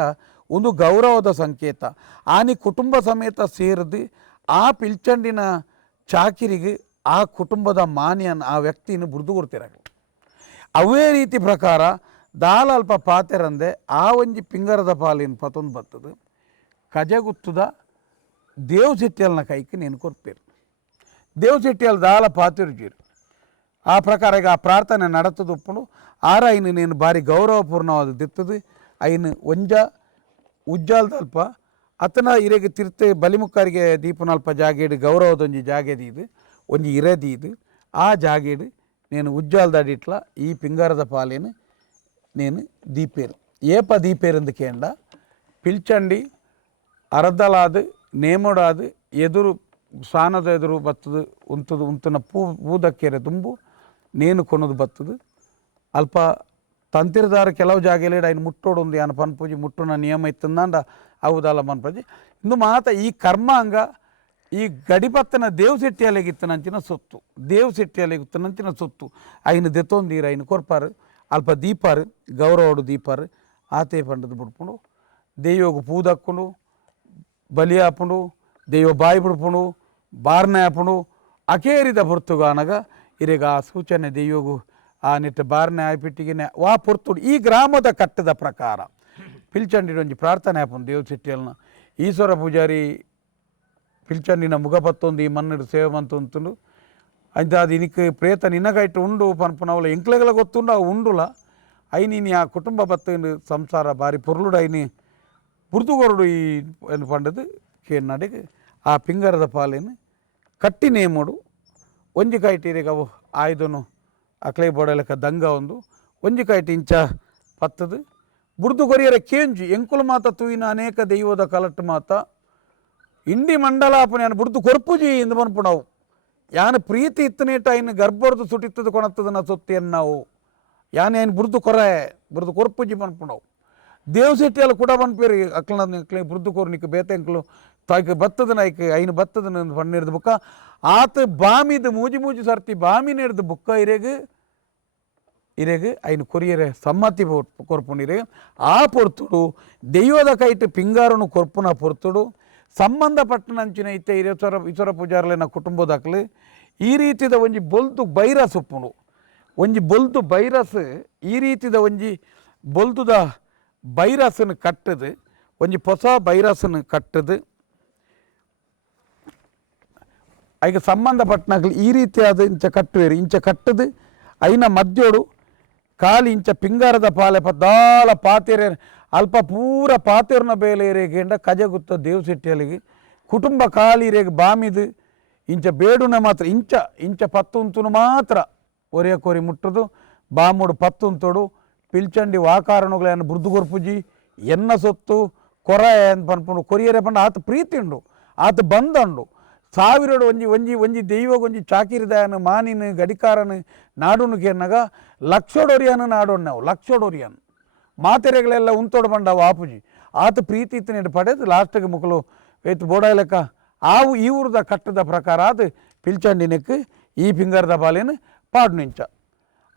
ಒಂದು ಗೌರವದ ಸಂಕೇತ. ಆನಿ ಕುಟುಂಬ ಸಮೇತ ಸೇರಿದು, ಆ ಪಿಲ್ಚಂಡಿನ ಚಾಕಿರಿಗೆ ಆ ಕುಟುಂಬದ ಮಾನ್ಯನ, ಆ ವ್ಯಕ್ತಿಯನ್ನು ಬುರ್ದು ಕೊಡ್ತಿರಾಗ. ಅವೇ ರೀತಿ ಪ್ರಕಾರ ದಾಲಲ್ಪ ಪಾತೆರಂದೆ ಆ ಒಂಜಿ ಪಿಂಗರದ ಪಾಲಿನ ಪತೊಂದು ಬರ್ತದೆ ಕಜಗುತ್ತದ ದೇವ್ ಶೆಟ್ಟಿಯಲ್ನ ಕೈಗೆ ನೆನ್ಕೊರ್ಪೇರು ದೇವ್ ಶೆಟ್ಟಿಯಲ್ಲಿ ದಾಲ ಪಾತಿರ್ಜೀರು ಆ ಪ್ರಕಾರ ಈಗ ಆ ಪ್ರಾರ್ಥನೆ ನಡತದಪ್ಪಳು ಆರ ಐನು ನೀನು ಭಾರಿ ಗೌರವಪೂರ್ಣವಾದ ದಿತ್ತದೆ. ಐನು ಒಂಜ ಉಜ್ಜಾಲ್ದಲ್ಪ ಅತನ ಇರೆಗೆ ತಿರ್ತೆ ಬಲಿಮುಕ್ಕರಿಗೆ ದೀಪನಲ್ಪ ಜಾಗೇಡು, ಗೌರವದೊಂಜಿ ಜಾಗೇದಿ ಇದು. ಒಂಜಿ ಇರದಿ ಇದು. ಆ ಜಾಗೇಡು ನೀನು ಉಜ್ಜಾಲ್ದಾಡಿಟ್ಲ ಈ ಪಿಂಗಾರದ ಪಾಲಿನ ನೀನು ದೀಪೇರು. ಏಪ ದೀಪೇರಿಂದ ಕೇಂಡ. ಪಿಲ್ಚಂಡಿ, ಅರದಲಾದು, ನೇಮಡಾದ, ಎದುರು, ಸಾನದ ಎದುರು ಬತ್ತದು, ಉಂತದು, ಉಂತನ ಪೂ, ಪೂದಕ್ಕೇರೆ ತುಂಬು ನೇನು ಕೊನೋದು ಬತ್ತದು. ಅಲ್ಪ ತಂತಿರದಾರ ಕೆಲವು ಜಾಗೆಲೇಡು ఆయన ಮುಟ್ಟೋಡು ఉంది ಪನ್ಪೂಜಿ పనిపూజి ನಿಯಮ ಇತ್ತಂದ ఇస్తుందండ అవుదాల ಇಂದು ఇందు ಈ ಕರ್ಮ ಅಂಗ, ಈ ಗಡಿಪತ್ತನ ದೇವ್ ಸೆಟ್ಟಿಯಲೆಗಿತ್ತನಂಚಿನ ಸೊತ್ತು. ದೇವ್ ಸೆಟ್ಟಿಯಲೆಗಿತ್ತನಂಚಿನ ಸೊತ್ತು. ಐನು ದೆತ್ತೊಂದೀರ ಐನು ಕೊರ್ಪಾರು, ಅಲ್ಪ ದೀಪಾರು, ಗೌರವಡು ದೀಪಾರು, ಆತೆ ಪಂಡದ ಬಿಡ್ಕೊಂಡು ದೇವಿಯೋಗ ಪೂದಕ್ಕೊಂಡು, ಬಲಿ ಹಾಕೊಂಡು ದೇವ ಬಾಯಿ ಬಿಡ್ಕೊಂಡು ಬಾರ್ನೆ ಹಾಕೊಂಡು ಅಕೇರಿದ ಬರ್ತುಗಾನಗ ಇರೆಗ ಆ ಸೂಚನೆ ದೆಯ್ಯೋಗು ಆ ನಿಟ್ಟ ಬಾರನೇ ಆಯ್ಪಿಟ್ಟಿಗೆನೆ ವಾ ಪೊರ್ತುಡು ಈ ಗ್ರಾಮದ ಕಟ್ಟದ ಪ್ರಕಾರ ಪಿಲ್ಚಂಡಿಡೊಂಜಿ ಪ್ರಾರ್ಥನೆ ಆಪುಂಡು ದೇವ್ ಸಿಟ್ಟಿಯಲ್ನ ಈಶ್ವರ ಪೂಜಾರಿ ಪಿಲ್ಚಂಡಿನ ಮುಗಪತ್ತೊಂದು ಈ ಮನ್ನಡು ಸೇವೆ ಮಂತುಂತುಂಡು ಅಂತ ಅದು ಇನಿಕ್ ಪ್ರೇತ ನಿನಗೈಟ್ ಉಂಡು ಪನ್ಪುನವಲ ಎಂಕ್ಲೆಗಳ ಗೊತ್ತುಂಡು ಅವು ಉಂಡುಲ ಐನಿನಿ ಆ ಕುಟುಂಬ ಬತ್ತಂಡು ಸಂಸಾರ ಬಾರಿ ಪೊರ್ಲುಡು ಐನಿ ಬುರ್ದುಗೊರಡು ಈ ಏನು ಪಂಡದು ಕೇನ್ನಡೆಗೆ ಆ ಪಿಂಗರದ ಪಾಲೇನು ಕಟ್ಟಿನೇಮೋಡು ಒಂಜಿ ಕೈಟೀರಿಗೆ ಅವು ಆಯ್ದನು, ಅಕ್ಲೆ ಬೋಡಲಕ ದಂಗ ಒಂದು. ಒಂಜಿ ಕೈಟ್ ಇಂಚ ಪತ್ತದು. ಬುರ್ದು ಕೊರಿಯರ ಕೇಂಜಿ, ಎಂಕುಲು ಮಾತ ತೂಯಿನ ಅನೇಕ ದೈವದ ಕಲಟ್ ಮಾತ. ಇಂಡಿ ಮಂಡಲಾಪನ ಯಾನು ಬುರ್ದು ಕೊರ್ಪುಜಿ ಎಂದು ಬನ್ಪುಣವು ಯಾನು ಪ್ರೀತಿ ಇತ್ತನೇಟ ಇನ್ನು ಗರ್ಭರ್ದು ಸುಟಿತ್ತದು ಕೊಣತ್ತದನ ಸೊತ್ತೆಯನ್ನು ನಾವು ಯಾನ್ ಏನು ಬುರ್ದು ಕೊರೆ, ಬುರ್ದು ಕೊರ್ಪುಜಿ ಬನ್ಪುಣವು ದೇವ್ ಸಿಟಿಯಲ್ಲಿ ಕೂಡ ಬನ್ಪೇರಿ ಅಕ್ಲನ ಅಕ್ಲೆ ಬುರ್ದು ಕೊರ್ನಿಕ್ ಬೇತೆ ಅಂಕ್ಲು ತಾಯ್ಕ ಬತ್ತದ ನಾಯ್ಕ, ಐನು ಬತ್ತದ ಪನ್ನಿರ್ದು ಬುಕ್ಕ. ಆತ ಬಾಮಿದ ಮೂಜಿ ಮೂಜಿ ಸರ್ತಿ ಬಾಮಿ ನೆಡ್ದು ಬುಕ್ಕ ಇರೆಗ್ ಇರೆಗ್, ಐನು ಕೊರಿಯರೆ ಸಮ್ಮತಿ ಕೊರ್ಪುನಿರೆ ಆ ಪೊರ್ತುಡು, ದೈವದ ಕೈಟ್ ಪಿಂಗಾರನು ಕೊರ್ಪುನ ಪೊರ್ತುಡು. ಸಂಬಂಧಪಟ್ಟನಂಚಿನ ಇತ್ತೆ ಇರೇಶ್ವರ ಈಶ್ವರ ಪೂಜಾರ್ಲೆನ ಕುಟುಂಬದಾಕ್ಲು ಈ ರೀತಿದ ಒಂಜಿ ಬೊಲ್ದು ಬೈರಸ್ ಉಪ್ಪುಂಡು ಒಂಜಿ ಬೊಲ್ದು ಬೈರಸ್, ಈ ರೀತಿದ ಒಂಜಿ ಬೊಲ್ದುದ ಬೈರಸನ್ನು ಕಟ್ಟದು. ಒಂಜಿ ಹೊಸ ಬೈರಸನ್ನು ಕಟ್ಟದು. ಐಗ ಸಂಬಂಧಪಟ್ಟನಾಗಲಿ ಈ ರೀತಿಯಾದ ಇಂಚ ಕಟ್ಟುವೇರು. ಇಂಚ ಕಟ್ಟದು ಐನ ಮಧ್ಯೋಡು ಕಾಲಿ ಇಂಚ ಪಿಂಗಾರದ ಪಾಲೆ ಪದ್ದಾಲ ಪಾತೆರೆ, ಅಲ್ಪ ಪೂರ ಪಾತೆರ್ನ ಬೇಲೆ ಏರೇಗೆಂಡ ಕಜಗುತ್ತ ದೇವಸೆಟ್ಟಿಯಲಿಗೆ ಕುಟುಂಬ ಕಾಲಿರೇಗೆ ಬಾಮಿದು, ಇಂಚ ಬೇಡುನ ಮಾತ್ರ, ಇಂಚ ಇಂಚ ಪತ್ತುಂತುನು ಮಾತ್ರ ಒರೆಯ ಕೋರಿ ಮುಟ್ಟದು, ಬಾಮುಡು ಪತ್ತುಂತೋಡು, ಪಿಲ್ಚಂಡಿ ವಾಕಾರಣಗಳನ್ನು ಬುರ್ದು ಎನ್ನ ಸೊತ್ತು ಕೊರ ಪನ್ಪುಂಡು, ಕೊರಿಯರೆ ಪಂಡ ಆತ ಪ್ರೀತಿ ಉಂಡು ಆತ ಬಂದಂಡು. ಸಾವಿರಡು ಒಂಜಿ ಒಂಜಿ ಒಂಜಿ ದೈವಗ್ ಒಂಜಿ ಚಾಕಿರಿದಾಯನ, ಮಾನಿನ, ಗಡಿಕಾರನ ನಾಡುನು ಕೇರ್ನಾಗ ಲಕ್ಷೋಡೊರಿಯನ ನಾಡೋಣ ನಾವು, ಲಕ್ಷೋಡೊರಿಯನ್. ಮಾತೆರೆಗಳೆಲ್ಲ ಉಂತೋಡು ಬಂಡ ಆಪುಜಿ ಆತ ಪ್ರೀತಿ ಇತ್ತು ಪಡೆದು ಲಾಸ್ಟ್ಗೆ ಮುಕ್ಕಲು ಏತು ಬೋಡಾಯ್ಲಕ್ಕ ಲೆಕ್ಕ ಆವು ಈ ಊರದ ಕಟ್ಟದ ಪ್ರಕಾರ ಅದು ಪಿಲ್ಚಂಡಿನಕ್ಕೆ ಈ ಪಿಂಗರ್ದ ಬಾಲಿನ ಪಾಡು ನಿಂಚ.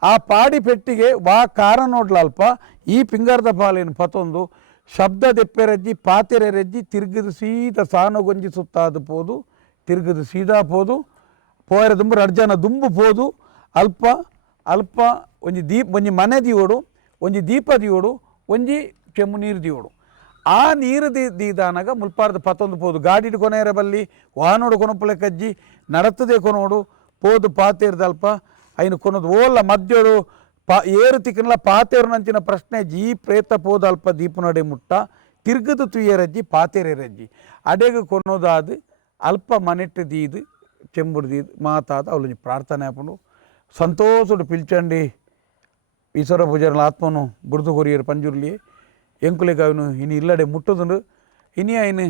ಆ ಪಾಡಿ ಪೆಟ್ಟಿಗೆ ವಾ ಕಾರ ನೋಡ್ಲಲ್ಪ, ಈ ಪಿಂಗರ್ದ ಬಾಲಿನ ಪತೊಂದು ಶಬ್ದ ದೆಪ್ಪೆರಜ್ಜಿ ಪಾತೆರೆ ರಜ್ಜಿ ತಿರ್ಗದು ಸೀತ ಸಾನಗೊಂಜಿ ಸುತ್ತಾದು ಪೋದು ತಿರ್ಗದು ಸೀದಾ ಪೋದು, ಪೋಯರ ದುಂಬು, ರಡ್ಜನ ದುಂಬು ಪೋದು, ಅಲ್ಪ ಅಲ್ಪ, ಒಂಜಿ ದೀಪ, ಒಂಜಿ ಮನೆ ದಿಯೋಡು, ಒಂಜಿ ದೀಪ ದಿಯೋಡು, ಒಂಜಿ ಚೆಮ್ಮು ನೀರು ದಿಯೋಡು. ಆ ನೀರು ದಿ, ದೀದಾನಾಗ ಮುಲ್ಪಾರ್ದು ಪತ್ತೊಂದು ಪೋದು. ಗಾಡಿಡ್ ಕೊನೆಯರ ಬಲ್ಲಿ, ವಾಹನೋಡು ಕೊನಪುಲೆ ಕಜ್ಜಿ ನಡತದೆ ಕೊನೋಡು, ಪೋದು ಪಾತೇರ್ದಲ್ಪ ಅಯ್ನ ಕೊನೋದು ಓಲ್ಲ ಮಧ್ಯೋಡು ಪಾ, ಏರು ತಿಕ್ಕನಲ ಪಾತೇರು ನಂಚಿನ ಪ್ರಶ್ನೆ, ಜೀ ಪ್ರೇತ ಪೋದು ಅಲ್ಪ ದೀಪನಡೆ ಮುಟ್ಟ, ತಿರ್ಗದು ತುಯ್ಯರಜ್ಜಿ, ಪಾತೇರೆರಜ್ಜಿ. ಅಡೆಗೆ ಕೊನೋದಾದು ಅಲ್ಪ ಮನೆಟ್ಟು ದೀದು ಚೆಂಬುಡು ದೀದು ಮಾತಾದ ಅವಳು ಪ್ರಾರ್ಥನೆ ಹಾಕೊಂಡು ಸಂತೋಷಡು ಪಿಲ್ಚಂಡಿ ಈಶ್ವರ ಪೂಜಾರನ ಆತ್ಮನು ಬುಡ್ದು ಕೊರಿಯರು ಪಂಜುರ್ಲಿ ಅವನು ಇನ್ನು ಇಲ್ಲಡೆ ಮುಟ್ಟುದುಂಡು. ಇನಿ ಐನು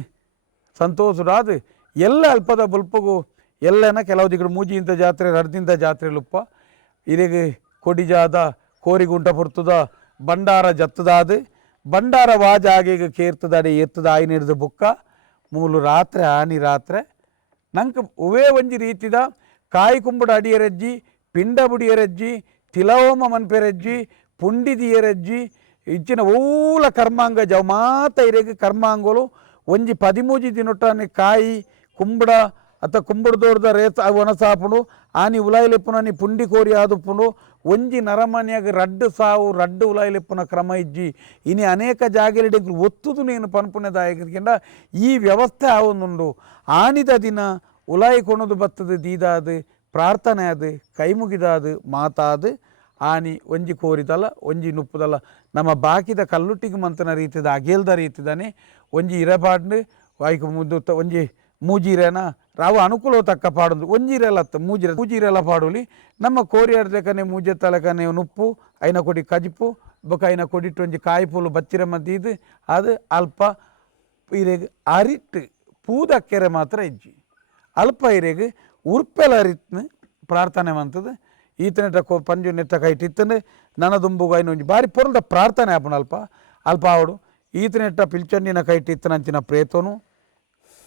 ಸಂತೋಷರಾದ ಎಲ್ಲ ಅಲ್ಪದ ಬಲ್ಪಗು ಎಲ್ಲನ ಕೆಲವು ದಿಗಡು ಮೂಜಿಂತ ಜಾತ್ರೆ ರಡ್ದಿಂತ ಜಾತ್ರೆ ಲುಪ್ಪ. ಜಾದ ಕೊಡಿಜಾದ ಕೋರಿಗುಂಟ ಪುರ್ತದ ಬಂಡಾರ ಜತ್ತದಾದ. ಬಂಡಾರ ವಾಜ ಆಗಿ ಕೇರ್ತದಾಡೆ ಎತ್ತದ, ಆಯ್ನ ಹಿಡಿದ ಬುಕ್ಕ. ಮೂಲು ರಾತ್ರೆ, ಆನಿ ರಾತ್ರೆ. ನಂಗೆ ಒವೇ ಒಂಜಿ ರೀತಿದ ಕಾಯಿ ಕುಂಬುಡ ಅಡಿಯರಜ್ಜಿ, ಪಿಂಡ ಬುಡಿಯರಜ್ಜಿ ತಿಲೋಮ ಮನ್ಪೆರಜ್ಜಿ ಪುಂಡಿದಿಯರಜ್ಜಿ ಇಚ್ಚಿನ ಓಲ ಕರ್ಮಾಂಗ ಜವ ಮಾತ ಇರೆಗೆ ಕರ್ಮಾಂಗೋಲು ಒಂಜಿ ಪದಿಮೂಜಿ ದಿನೊಟ್ಟನೆ ಕಾಯಿ ಕುಂಬುಡ ಅಥವಾ ಕುಂಬುಡದೋರ್ದ ರೇತ ಒಣಸಾಪುಂಡು ಆನಿ ಉಲಾಯಿಲೆಪ್ಪುನನಿ ಪುಂಡಿ ಕೋರಿ ಆದುಪ್ಪುಂಡು ಒಂಜಿ ನರಮನಿಯಾಗ ರಡ್ಡು ಸಾವು, ರಡ್ಡು ಉಲಾಯಿಲೆಪ್ಪುನ ಕ್ರಮ ಇಜ್ಜಿ. ಇನಿ ಅನೇಕ ಜಾಗೆಲಿಡೆಗ್ಲು ಒತ್ತುದು ನೀನು ಪನ್ಪುನೆದಾಯಕಂಡ ಈ ವ್ಯವಸ್ಥೆ ಆವೊಂದುಂಡು. ಆನಿದ ದಿನ ಉಲಾಯಿ ಕೊಣದು ಬತ್ತದ ದೀದಾದು, ಪ್ರಾರ್ಥನೆ ಅದು ಕೈ ಮುಗಿದಾದು, ಮಾತಾದು, ಆನಿ ಒಂಜಿ ಕೋರಿದಲ್ಲ, ಒಂಜಿ ನುಪ್ಪುದಲ್ಲ. ನಮ್ಮ ಬಾಕಿದ ಕಲ್ಲುಟ್ಟಿಗೆ ಮಂತನ ರೀತಿದ, ಅಗೇಲ್ದ ರೀತಿದಾನೆ, ಒಂಜಿ ಇರಬಾಡ್ನು ವಾಯ್ಕು ಮುದ್ದು ಒಂಜಿ ಮೂಜಿರೆನ ರಾವು ಅನುಕೂಲ ತಕ್ಕ ಪಾಡೊಂದು ಒಂಜಿರೆಲತ್ತ ಮೂಜಿರ ಮೂಜಿರೆಲ ಪಾಡುಲಿ. ನಮ್ಮ ಕೋರಿಯಾಡ್ದಕನೆ ಮೂಜೆ ತಲಕನೆ ನುಪ್ಪು, ಐನ ಕೊಡಿ ಕಜಿಪು, ಬೊಕ ಐನ ಕೊಡಿಟ್ಟು ಒಂಜಿ ಕಾಯಿ ಪೂಲು ಬಚ್ಚಿರ ಮದ್ದಿದ್ದು ಅದು ಅಲ್ಪ ಇರೆಗ್ ಅರಿಟ್ಟು ಪೂದಕ್ಕೆರೆ ಮಾತ್ರ ಇಜ್ಜಿ. ಅಲ್ಪ ಇರೆಗ್ ಉರ್ಪೆಲ ಅರಿತ್ನ ಪ್ರಾರ್ಥನೆ ಮಂತದ. ಈತನೆಟ ಕೊ ಪಂಜು ನೆಟ್ಟ ಕೈಟ್ ಇತ್ತಂದು ನನ್ನ ದುಂಬುಗ ಒಂಜಿ ಬಾರಿ ಪೊರ್ದ ಪ್ರಾರ್ಥನೆ ಆಪಣ ಅಲ್ಪ ಅಲ್ಪ ಆವಡು ಈತನೆಟ್ಟ ಪಿಲ್ಚಂಡಿನ ಕೈಟ್ ಇತ್ತನಂಚಿನ ಪ್ರೇತೋನು.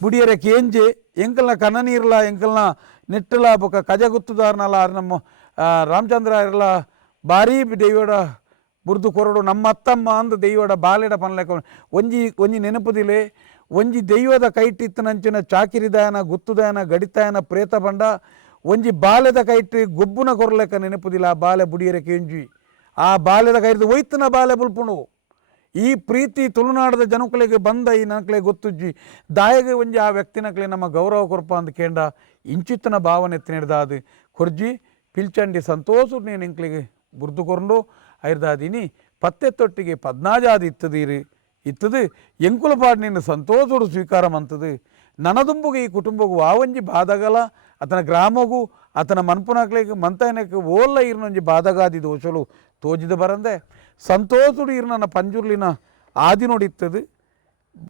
ಬುಡಿಯರೆ ಕೇಂಜೆ, ಎಂಕಲ್ನ ಕನ ನೀರ್ಲ ಎಂಕಲ್ನ ನೆಟ್ಟಲ, ಬೊಕ ಕಜ ಗುತ್ತುದಾರ್ನಲ ನಮ್ಮ ರಾಮಚಂದ್ರ ಇರಲ, ಭಾರಿ ದೇವಿಯೋಡ ಬುರ್ದು ಕೊರಡು ನಮ್ಮ ಅತ್ತಮ್ಮ ಅಂದ ದೈವಡ ಬಾಲೆಡ ಪನ್ಲೆಕ, ಒಂಜಿ ಒಂಜಿ ನೆನಪುದಿಲೆ, ಒಂಜಿ ದೈವದ ಕೈಟಿತ್ತನಂಚಿನ ಚಾಕಿರಿದಾಯನ, ಗುತ್ತುದಾಯನ ಗಡಿತಾಯನ ಪ್ರೇತ ಬಂಡ, ಒಂಜಿ ಬಾಲೆದ ಕೈಟ್ ಗೊಬ್ಬುನ ಕೊರ್ಲೆಕ ನೆನಪುದಿಲ್ಲ ಆ ಬಾಲೆ ಬುಡಿಯರೆ ಕೇಂಜಿ. ಆ ಬಾಲೆದ ಕೈರಿದು ಒಯ್ತನ ಬಾಲೆ ಬುಲ್ಪುಣು ಈ ಪ್ರೀತಿ ತುಳುನಾಡದ ಜನಕಲೆಗೆ ಬಂದ ಈ ನಕಲೆ ಗೊತ್ತುಜ್ಜಿ ದಾಯಗೆ ಒಂಜಿ ಆ ವ್ಯಕ್ತಿನಕ್ಲೆ ನಮ್ಮ ಗೌರವ ಕೊರಪ ಅಂದ್ ಕೇಂಡ ಇಂಚಿತ್ತನ ಭಾವನೆ ಎತ್ತಿನಿಡ್ದಾದು ಕೊರ್ಜಿ ಪಿಲ್ಚಂಡಿ ಸಂತೋಷ ನೀನು ಇಂಕ್ಲಿಗೆ ಬುರ್ದು ಐರ್ದಾದೀನಿ ಪತ್ತೆ ತೊಟ್ಟಿಗೆ ಪದ್ನಾಜಾದಿ ಇತ್ತದೀರಿ ಇತ್ತದು ಎಂಕುಲಪಾಡು ನಿನ್ನ ಸಂತೋಷಡು ಸ್ವೀಕಾರ ಅಂತದು ನನದುಂಬುಗೆ ಈ ಕುಟುಂಬಗೂ ಆವಂಜಿ ಬಾಧಗಲ ಅತನ ಗ್ರಾಮಗೂ ಅತನ ಮನ್ಪುನಕ್ಲಿಗೆ ಮಂತೈನಕ್ಕೆ ಓಲ್ಲ ಇರ್ನೊಂಜಿ ಬಾಧಗಾದಿ ದೋಷಲು ತೋಜಿದ ಬರಂದೆ. ಸಂತೋಷುಡು ಇರು ನನ್ನ ಪಂಜುರ್ಲಿನ ಆದಿ ನೋಡಿತ್ತದು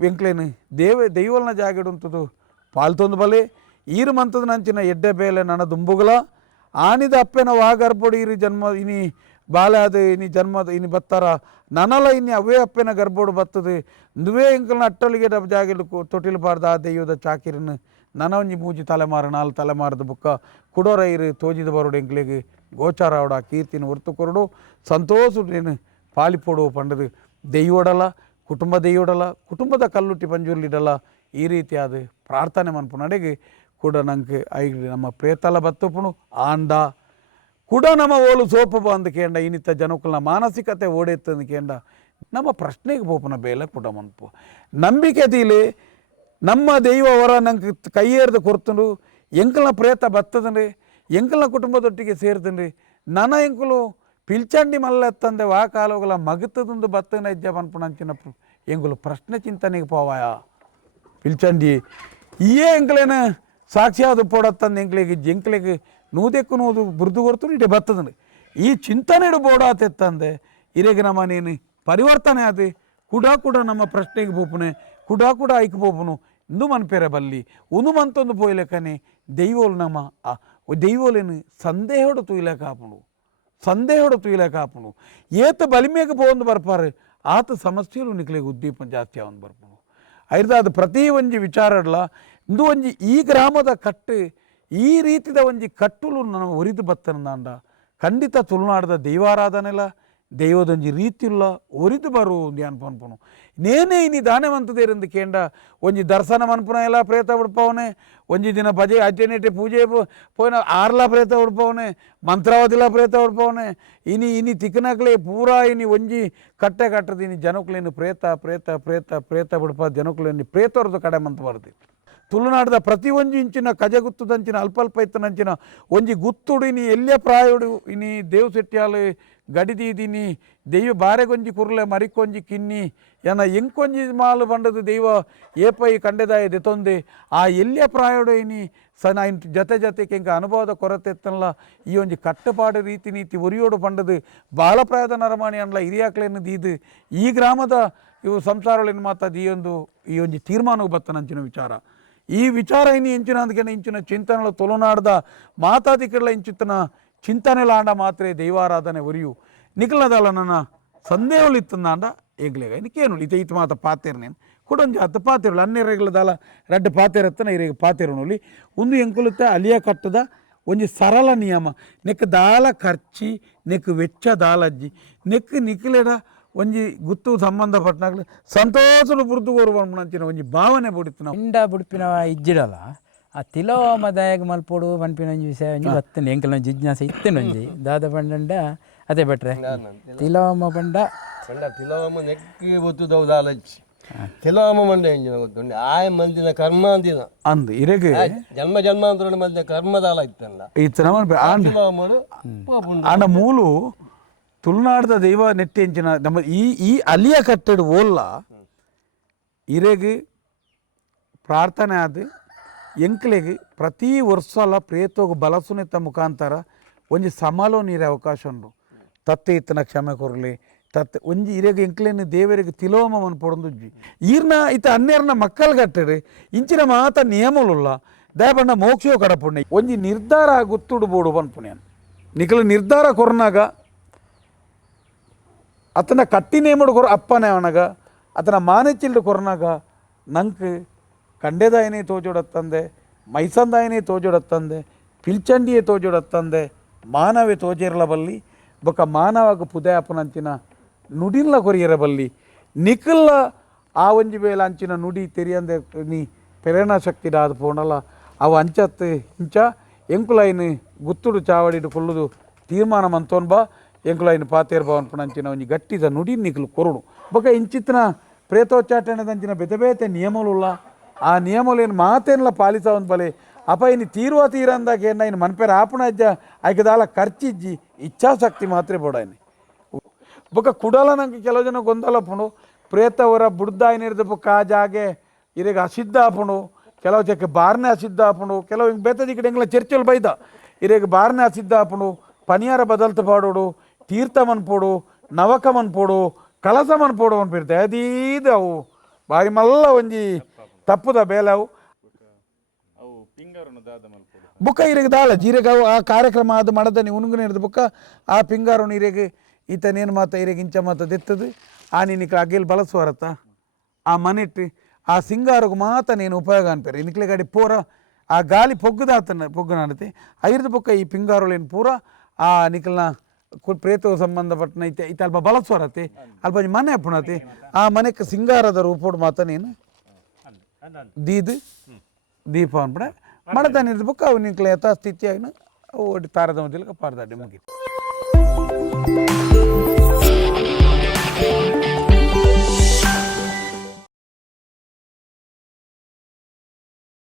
ವೆಂಕ್ಲೇನು, ದೇವ, ದೈವಲ್ನ ಜಾಗೆಡುಂತದು ಪಾಲ್ತೊಂದು ಬಲೆ ಈರು ಮಂತದು ನಂಚಿನ ಎಡ್ಡೆ ಬೇಲೆ ನನ್ನ ದುಂಬುಗಲ. ಆನಿದ ಅಪ್ಪೆನ ವಾಗರ್ಬೋಡು ಇರಿ ಜನ್ಮ, ಇನಿ ಬಾಲೆ ಅದು ಇನಿ ಜನ್ಮದ ಇನಿ ಬತ್ತಾರ. ನನಲ ಇನಿ ಅವೇ ಅಪ್ಪೆನ ಗರ್ಬೋಡು ಬತ್ತದು. ನುವೇ ಎಂಕಲ್ನ ಅಟ್ಟಲಿಗೆ ಜಾಗೆಲು ತೊಟ್ಟಿಲು ಬಾರ್ದ ಆ ದೈವದ ಚಾಕಿರನ್ನು ನನ ಒಂಜಿ ಮೂಜಿ ತಲೆಮಾರು ನಾಲ್ ತಲೆಮಾರದ ಬುಕ್ಕ ಕುಡೋರ ಇರು ತೋಜಿದ ಬರೋಡು ಎಂಕ್ಲೆಗೆ ಗೋಚಾರ ಅವಡ ಕೀರ್ತಿನ ಹೊರ್ತು ಕೊರಡು ಸಂತೋಷ ನೀನು ಪಾಲಿಪೋಡು ಪಂಡದು ದೈವಡಲ ಕುಟುಂಬ ದೈವಡಲ ಕುಟುಂಬದ ಕಲ್ಲುಟ್ಟಿ ಪಂಜುರ್ಲಿಡಲ ಈ ರೀತಿಯಾದ ಪ್ರಾರ್ಥನೆ ಮನ್ಪು ನಡೆಗೆ ಕೂಡ ನಂಗೆ ಐ ನಮ್ಮ ಪ್ರೇತಲ ಬತ್ತುಪುಣು ಆಂಡ ಕೂಡ ನಮ್ಮ ಓಲು ಸೋಪು ಬಂದು ಕೇಂಡ ಇನ್ನಿತ್ತ ಜನಕ್ಕಲ್ನ ಮಾನಸಿಕತೆ ಓಡೆತ್ತಂದು ಕೇಂಡ ನಮ್ಮ ಪ್ರಶ್ನೆಗೆ ಪೋಪನ ಬೇಲೆ ಕೂಡ ಮನ್ಪು ನಂಬಿಕೆ ತೀಲಿ ನಮ್ಮ ದೈವ ವರ ನಂಗೆ ಕೈಯೇರಿದ ಕೊರ್ತಂಡು ಎಂಕಲ್ನ ಪ್ರಯತ್ನ ಬರ್ತದನ್ರಿ ಎಂಕಲ್ನ ಕುಟುಂಬದೊಟ್ಟಿಗೆ ಸೇರ್ತನ್ರಿ. ನನ್ನ ಎಂಕಲು ಪಿಲ್ಚಂಡಿ ಮಲ್ಲೆತ್ತಂದೆ ವಾ ಕಾಲಗಳ ಮಗತದೊಂದು ಬತ್ತನ ಇದ್ದ ಅಂಚಿನ ಎಂಕಲು ಪ್ರಶ್ನೆ ಚಿಂತನೆಗೆ ಪೋವಾಯ. ಪಿಲ್ಚಂಡಿ ಈ ಎಂಕಲೇನ ಸಾಕ್ಷಿಯಾದ ಪೋಡತ್ತಂದು ಎಂಕ್ಲಿಗೆ ಜಂಕಲಿಗೆ ನೂದೆಕ್ಕು ನೂದು ಬುರ್ದು ಕೊಡ್ತು ಇಟೆ ಬರ್ತದನ್ರಿ ಈ ಚಿಂತನೆ ಬೋಡಾತೆತ್ತಂದೆ ಇರೆಗೆ ನಮ್ಮ ನೀನು ಪರಿವರ್ತನೆ ಆದಿ. ಕೂಡ ಕೂಡ ನಮ್ಮ ಪ್ರಶ್ನೆಗೆ ಭೂಪನೆ ಕೂಡ ಕುಡ ಐಕ್ ಪೋಪುನು ಇಂದು ಮನ್ಪೇರೆ ಬಲ್ಲಿ, ಉನು ಮಂತೊಂದು ಪೋಯ್ಲೆಕ್ಕನೆ ದೈವೋಲು ನಮ್ಮ ಆ, ದೈವೋಲೇನು ಸಂದೇಹಡು ತುಯ್ಲೆಕ ಆಪುನು ಸಂದೇಹಡು ತುಯ್ಲೆಕ ಆಪುನು ಏತ ಬಲಿಮೇಗ ಪೋಂದು ಬರ್ಪಾರೆ, ಆತ ಸಮಸ್ಯೆಲು ನಿಕ್ಲೆಗೆ ಉದ್ದೀಪನ ಜಾಸ್ತಿ ಅವನು ಬರ್ಪುನು ಐರ್ದ ಅದು ಪ್ರತಿ ಒಂಜಿ ವಿಚಾರಡ್ಲ, ಇಂದು ಒಂಜಿ ಈ ಗ್ರಾಮದ ಕಟ್ಟು, ಈ ರೀತಿದ ಒಂಜಿ ಕಟ್ಟುಲು ನನಗೆ ಒರಿದು ಬತ್ತನಂದಾಂಡ. ಖಂಡಿತ ತುಳುನಾಡದ ದೈವಾರಾಧನೆಲ ದೈವದೊಂಜಿ ರೀತಿಲ್ಲ ಒರಿದು ಬರು ಉಂದಿ ಅನ್ಪನ್ಪುನು ನೇನೇ ಇನಿ ದಾನವಂತದೇರೆಂದು ಕೇಂಡ ಒಂಜಿ ದರ್ಶನ ಮನ್ಪುನ ಎಲ್ಲ ಪ್ರೇತ ಉಡ್ಪವನೆ, ಒಂಜಿ ದಿನ ಭಜೆ ಅಜ್ಜನೆಟ್ಟೆ ಪೂಜೆ ಪೋಯ್ನ ಆರ್ಲ ಪ್ರೇತ ಉಡ್ಪವನೆ, ಮಂತ್ರಾವತಿಲ ಪ್ರೇತ ಉಡ್ಪವನೆ ಇನಿ ಇನಿ ತಿಕ್ಕನಕ್ಲೆ ಪೂರ ಇನಿ ಒಂಜಿ ಕಟ್ಟೆ ಕಟ್ಟದಿನಿ ಜನಕ್ಲೇನು ಪ್ರೇತ ಪ್ರೇತ ಪ್ರೇತ ಪ್ರೇತ ಬಿಡ್ಪ ಜನಕ್ಲೇನು ಪ್ರೇತವ್ರದ್ದು ಕಡೆ ಮಂತ್ ಬರ್ದಿ ತುಳುನಾಡದ ಒಂಜಿ ಇಂಚಿನ ಕಜಗುತ್ತದಂಚಿನ ಅಲ್ಪಲ್ಪ ಇತ್ತನಂಚಿನ ಒಂಜಿ ಗುತ್ತುಡು ಇನಿ ಎಲ್ಯ ಪ್ರಾಯುಡು ಇನಿ ದೇವ್ ಸೆಟ್ಟಿಯಾಲು ಗಡಿದೀದಿನಿ, ದೈವ ಬಾರೆಗೊಂಜಿ ಕುರ್ಲೆ ಮರಿಕೊಂಜಿ ಕಿನ್ನಿ ಎನ ಎಂಕೊಂಜಿ ಮಾಲು ಬಂಡದು ದೈವ ಏಪೈ ಕಂಡೆದಾಯ ದೆತೊಂದೆ ಆ ಎಲ್ಯ ಪ್ರಾಯುಡು ಇನಿ ಸನ ಜತೆ ಜೊತೆ ಜೊತೆ ಕೆಂಕ ಅನುಭವದ ಕೊರತೆ ಎತ್ತನಲ್ಲ ಈ ಒಂಜಿ ಕಟ್ಟುಪಾಡು ರೀತಿ ನೀತಿ ಒರಿಯೋಡು ಬಂಡದು ಬಾಲಪ್ರಾಯದ ನರಮಾಣಿ ಅನ್ಲ ಹಿರಿಯಾಕ್ಲೇನು ದೀದು, ಈ ಗ್ರಾಮದ ಇವು ಸಂಸಾರಲೆನ್ ಮಾತಾದ ಈ ಒಂದು ಈ ಒಂಜಿ ತೀರ್ಮಾನವು ಬತ್ತನಂಚಿನ ವಿಚಾರ. ಈ ఈ విచారైన ఎంచినందుకని ఇంచిన చింతనల తొలనాడద మాతాదికర్ల ಚಿಂತನೆ ಲಾಂಡ ಮಾತ್ರ ದೈವಾರಾಧನೆ ಒರಿಯು. ನಿಖಲದಲ್ಲ ನನ್ನ ಸಂದೇಹಗಳು ಇತ್ತಂದಾಂಡ ಏಗ್ಲೇಗ. ಏನಕ್ಕೆ ಇತ ಇತ್ತು ಮಾತ ಪಾತೇರು ನೇನು ಕೊಡೊಂದು ಹತ್ತು ಪಾತಿರಲ್ಲ ಹನ್ನೆರಡುಗಳದಲ್ಲ ರೆಡ್ ಪಾತಿರತ್ತನ ಇರೇಗ ನೋಡಿ ಒಂದು ಎಂಕುಲುತ್ತೆ ಅಲಿಯ ಕಟ್ಟದ ಒಂದು ಸರಳ ನಿಯಮ. ನೆಕ್ ದಾಲ ಖರ್ಚಿ, ನೆಕ್ ವೆಚ್ಚ ದಾಲಜ್ಜಿ. ನೆಕ್ ನಿಖಿಲಡ ಒಂಜಿ ಗುತ್ತು ಸಂಬಂಧ ಪಟ್ಟನಾಗ್ಲಿ ಸಂತೋಷದ ಸಂತೋಷಡು ಬುರ್ದು ಕೋರುವಂಚಿನ ಒಂಜಿ ಭಾವನೆ ಬುಡಿತು ನಾವು. ಇಂಡ ಬುಡ್ಪಿನ ಇಜ್ಜಿಡಲ್ಲ ಆ ತಿಲೋಮ ದಯಗ ಮಲ್ಪೋಡು ಪನ್ಪಿನ ಒಂಜಿ ವಿಷಯ ಒಂಜಿ ಬತ್ತನೆ ಎಂಕಲ್ ಜಿಜ್ಞಾಸೆ ಇತ್ತೇನೊಂಜಿ ದಾದ ಪಂಡಂಡ ಅದೇ ಬೆಟ್ರೆ ತಿಲೋಮ ಪಂಡ. ತಿಲೋಮ ನೆಕ್ಕಿ ಗೊತ್ತುದವು ದೌದಾಲಚ್ಚಿ ತಿಲೋಮ ಮಂಡೆ ಎಂಜಿನ ಗೊತ್ತುಂಡು ಆಯ ಮಂದಿನ ಕರ್ಮ ಅಂದಿನ. ಅಂದ್ ಇರೆಗೆ. ಜನ್ಮ ಜನ್ಮಾಂತರ ಮಂದಿನ ಕರ್ಮದಾಲ ಇತ್ತಲ್ಲ. ಇತ್ತ ನಮ್ಮ ಆಂಡ ಮೂಲು ತುಳುನಾಡದ ದೈವ ನೆಟ್ಟೆಂಚಿನ ನಮ್ಮ ಈ ಈ ಅಲಿಯ ಕಟ್ಟಡ ಓಲ್ಲ. ಇರೆಗೆ, ಪ್ರಾರ್ಥನೆ ಆದ, ಎಂಕ್ಲೆಗೆ, ಪ್ರತಿ ವರ್ಷಲ ಪ್ರೇತೋಗ ಬಲಸುನಿತ ಮುಖಾಂತರ ಒಂಜಿ ಸಮಾಲೋ ನೀರೆ ಅವಕಾಶ ಉಂಡು. ತತ್ತೆ ಇತ್ತನ ಕ್ಷಮೆ ಕೊರಲಿ, ತತ್ತೆ ಒಂಜಿ ಇರೆಗೆ ಎಂಕ್ಲೆನ ದೇವರಿಗೆ ತಿಲೋಮ ಮನ್ ಪೊಡೊಂದುಜ್ಜಿ. ಈರ್ನ ಇತ್ತ ಅನ್ಯರ್ನ ಮಕ್ಕಳು ಕಟ್ಟಡೆ, ಇಂಚಿನ ಮಾತ ನಿಯಮಲುಲ್ಲ ದಯಪಂಡ ಮೋಕ್ಷೋ ಕಡಪುಣ್ಯ ಒಂಜಿ ನಿರ್ಧಾರ ಗೊತ್ತುಡು ಬೋಡು ನಿಖಲು ನಿರ್ಧಾರ ಕೊರ್ನಾಗ ಅತನ ಕಟ್ಟಿನೇಮಡು ಕೊರ ಅಪ್ಪನೇ ಅವನಗ, ಅತನ ಮಾನೆಚಿಲ್ಡು ಕೊರನಾಗ ನಂಗೆ ಕಂಡೆದಾಯನೇ ತೋಜೋಡತ್ತಂದೆ ಮೈಸಂದಾಯನೇ ತೋಜೋಡತ್ತಂದೆ ಪಿಲ್ಚಂಡಿಯೇ ತೋಜೋಡತ್ತಂದೆ ಮಾನವೇ ತೋಜಿರಲ ಬಲ್ಲಿ ಬೊಕ ಮಾನವಾಗ ಪುದೆ ಅಪ್ಪನಂಚಿನ ನುಡಿಲ್ಲ ಕೊರಿಯರ ಬಲ್ಲಿ ನಿಖಲ್ಲ ಆ ಒಂಜಿ ವೇಲ ಅಂಚಿನ ನುಡಿ ತೆರಿಯಂದೆ ನೀ ಪ್ರೇರಣಾ ಶಕ್ತಿ ಆದ ಪೋಣಲ್ಲ ಅವು ಅಂಚತ್ತು ಇಂಚ ಎಂಕುಲೈನ್ ಗುತ್ತುಡು ಚಾವಡಿಡು ಕೊಲ್ಲುದು ತೀರ್ಮಾನ ಮಂತೋನ್ ಬಾ ಎಂಕುಲೈನ್ ಪಾತೇರ್ ಭವನ್ ಪುಣಂಚಿನ ಒಂಜಿ ಗಟ್ಟಿದ ನುಡಿ ನಿಕ್ಲು ಕೊರುಡು. ಬೊಕ ಇಂಚಿತ್ತಿನ ಪ್ರೇತೋಚ್ಚಾಟನೆದಂಚಿನ ಬೆತೆ ಬೇತೆ ನಿಯಮಲುಲ್ಲ. ಆ ನಿಯಮಲು ಏನು ಮಾತೇನಲ್ಲ ಪಾಲಿಸ ಒಂದು ಬಲೆ. ಅಪ ಇನ್ನು ತೀರುವ ತೀರಂದಾಗ ಏನ ಇನ್ನು ಮನ್ಪೇರ ಆಪುಣ ಅಜ್ಜ ಆಯ್ಕೆದಾಲ ಖರ್ಚಿಜ್ಜಿ ಇಚ್ಛಾಶಕ್ತಿ ಮಾತ್ರ ಬೋಡಾಯ್ನಿ ಬೊಕ ಕುಡಲ ನಂಗೆ ಕೆಲವು ಜನ ಗೊಂದಲ ಪುಂಡು ಪ್ರೇತವರ ಬುಡ್ದಾಯ್ನಿರ್ದ ಬೊಕ್ಕ ಆ ಜಾಗೆ ಇರೆಗ ಅಸಿದ್ಧ ಕೆಲವು ಚಕ್ಕೆ ಬಾರ್ನೆ ಅಸಿದ್ಧ ಆಪುಂಡು ಕೆಲವು ಹಿಂಗೆ ಬೆತ್ತದ ಕಡೆ ಎಂಗ್ಲ ಚರ್ಚಲ್ಲಿ ಬೈದ. ಇರೇಗ ಬಾರ್ನೆ ಅಸಿದ್ಧ ಆಪುಣು ಪನಿಯಾರ ಬದಲ್ತ ಪಾಡೋಡು ತೀರ್ಥ ಮನ್ಪೋಡು ನವಕ ಮನ್ಪೋಡು ಕಲಸ ಮನ್ಪೋಡು ಅನ್ಪಿರ್ತೆ ಅದೀದ ಅವು. ಬಾರಿ ಮಲ್ಲ ಒಂಜಿ ತಪ್ಪುದ ಬೇಲವು ಬುಕ್ಕ ಇರೆಗೆ ದಾಳ, ಜೀರೆಗೆ ಅವು. ಆ ಕಾರ್ಯಕ್ರಮ ಅದು ಮಾಡದ ನೀವು ಉಣುಗುನ ಹಿಡಿದು ಬುಕ್ಕ. ಆ ಪಿಂಗಾರು ಇರೆಗೆ ಈತನೇನು ಮಾತ ಇರೆಗೆ ಇಂಚ ಮಾತ ದೆತ್ತದು. ಆ ನಿನಕ್ಕೆ ಅಗೆಲ್ ಬಳಸುವರತ್ತ ಆ ಮನೆಟ್ಟು ಆ ಸಿಂಗಾರಿಗೆ ಮಾತ ನೀನು ಉಪಯೋಗ ಅನ್ಪೇರು ಇನ್ಕ್ಲೆ ಗಾಡಿ ಪೂರ, ಆ ಗಾಳಿ ಪೊಗ್ಗುದಾತನ ಪೊಗ್ಗುನಾಡತೆ ಐರ್ದು ಬುಕ್ಕ ಈ ಪಿಂಗಾರುಳೇನು ಪೂರ, ಆ ನಿಖಲ್ನ ಕು- ಪ್ರೇತವು ಸಂಬಂಧಪಟ್ಟನ ಐತೆ ಅಲ್ಪ ಬಲಸ್ವರತೆ ಅಲ್ಪ ಮನೆ ಅಪ್ಪಣತೆ ಆ ಮನೆಗೆ ಸಿಂಗಾರದ ರೂಪೋಡು ಮಾತ ನೀನು? ದೀದ್ ದೀಪ ಅನ್ಬಿಡ ಮಡತಾನೆ ಇರ್ಬೇಕು ಅವು ನಿಂಕ್ಲೆ ಯಥಾಸ್ಥಿತಿಯಾಗಿನ ಅವು ಒಟ್ಟು ತಾರದ ಮಧ್ಯಕ್ಕೆ ಪಾರದಾಡಿ ಮುಗಿತು.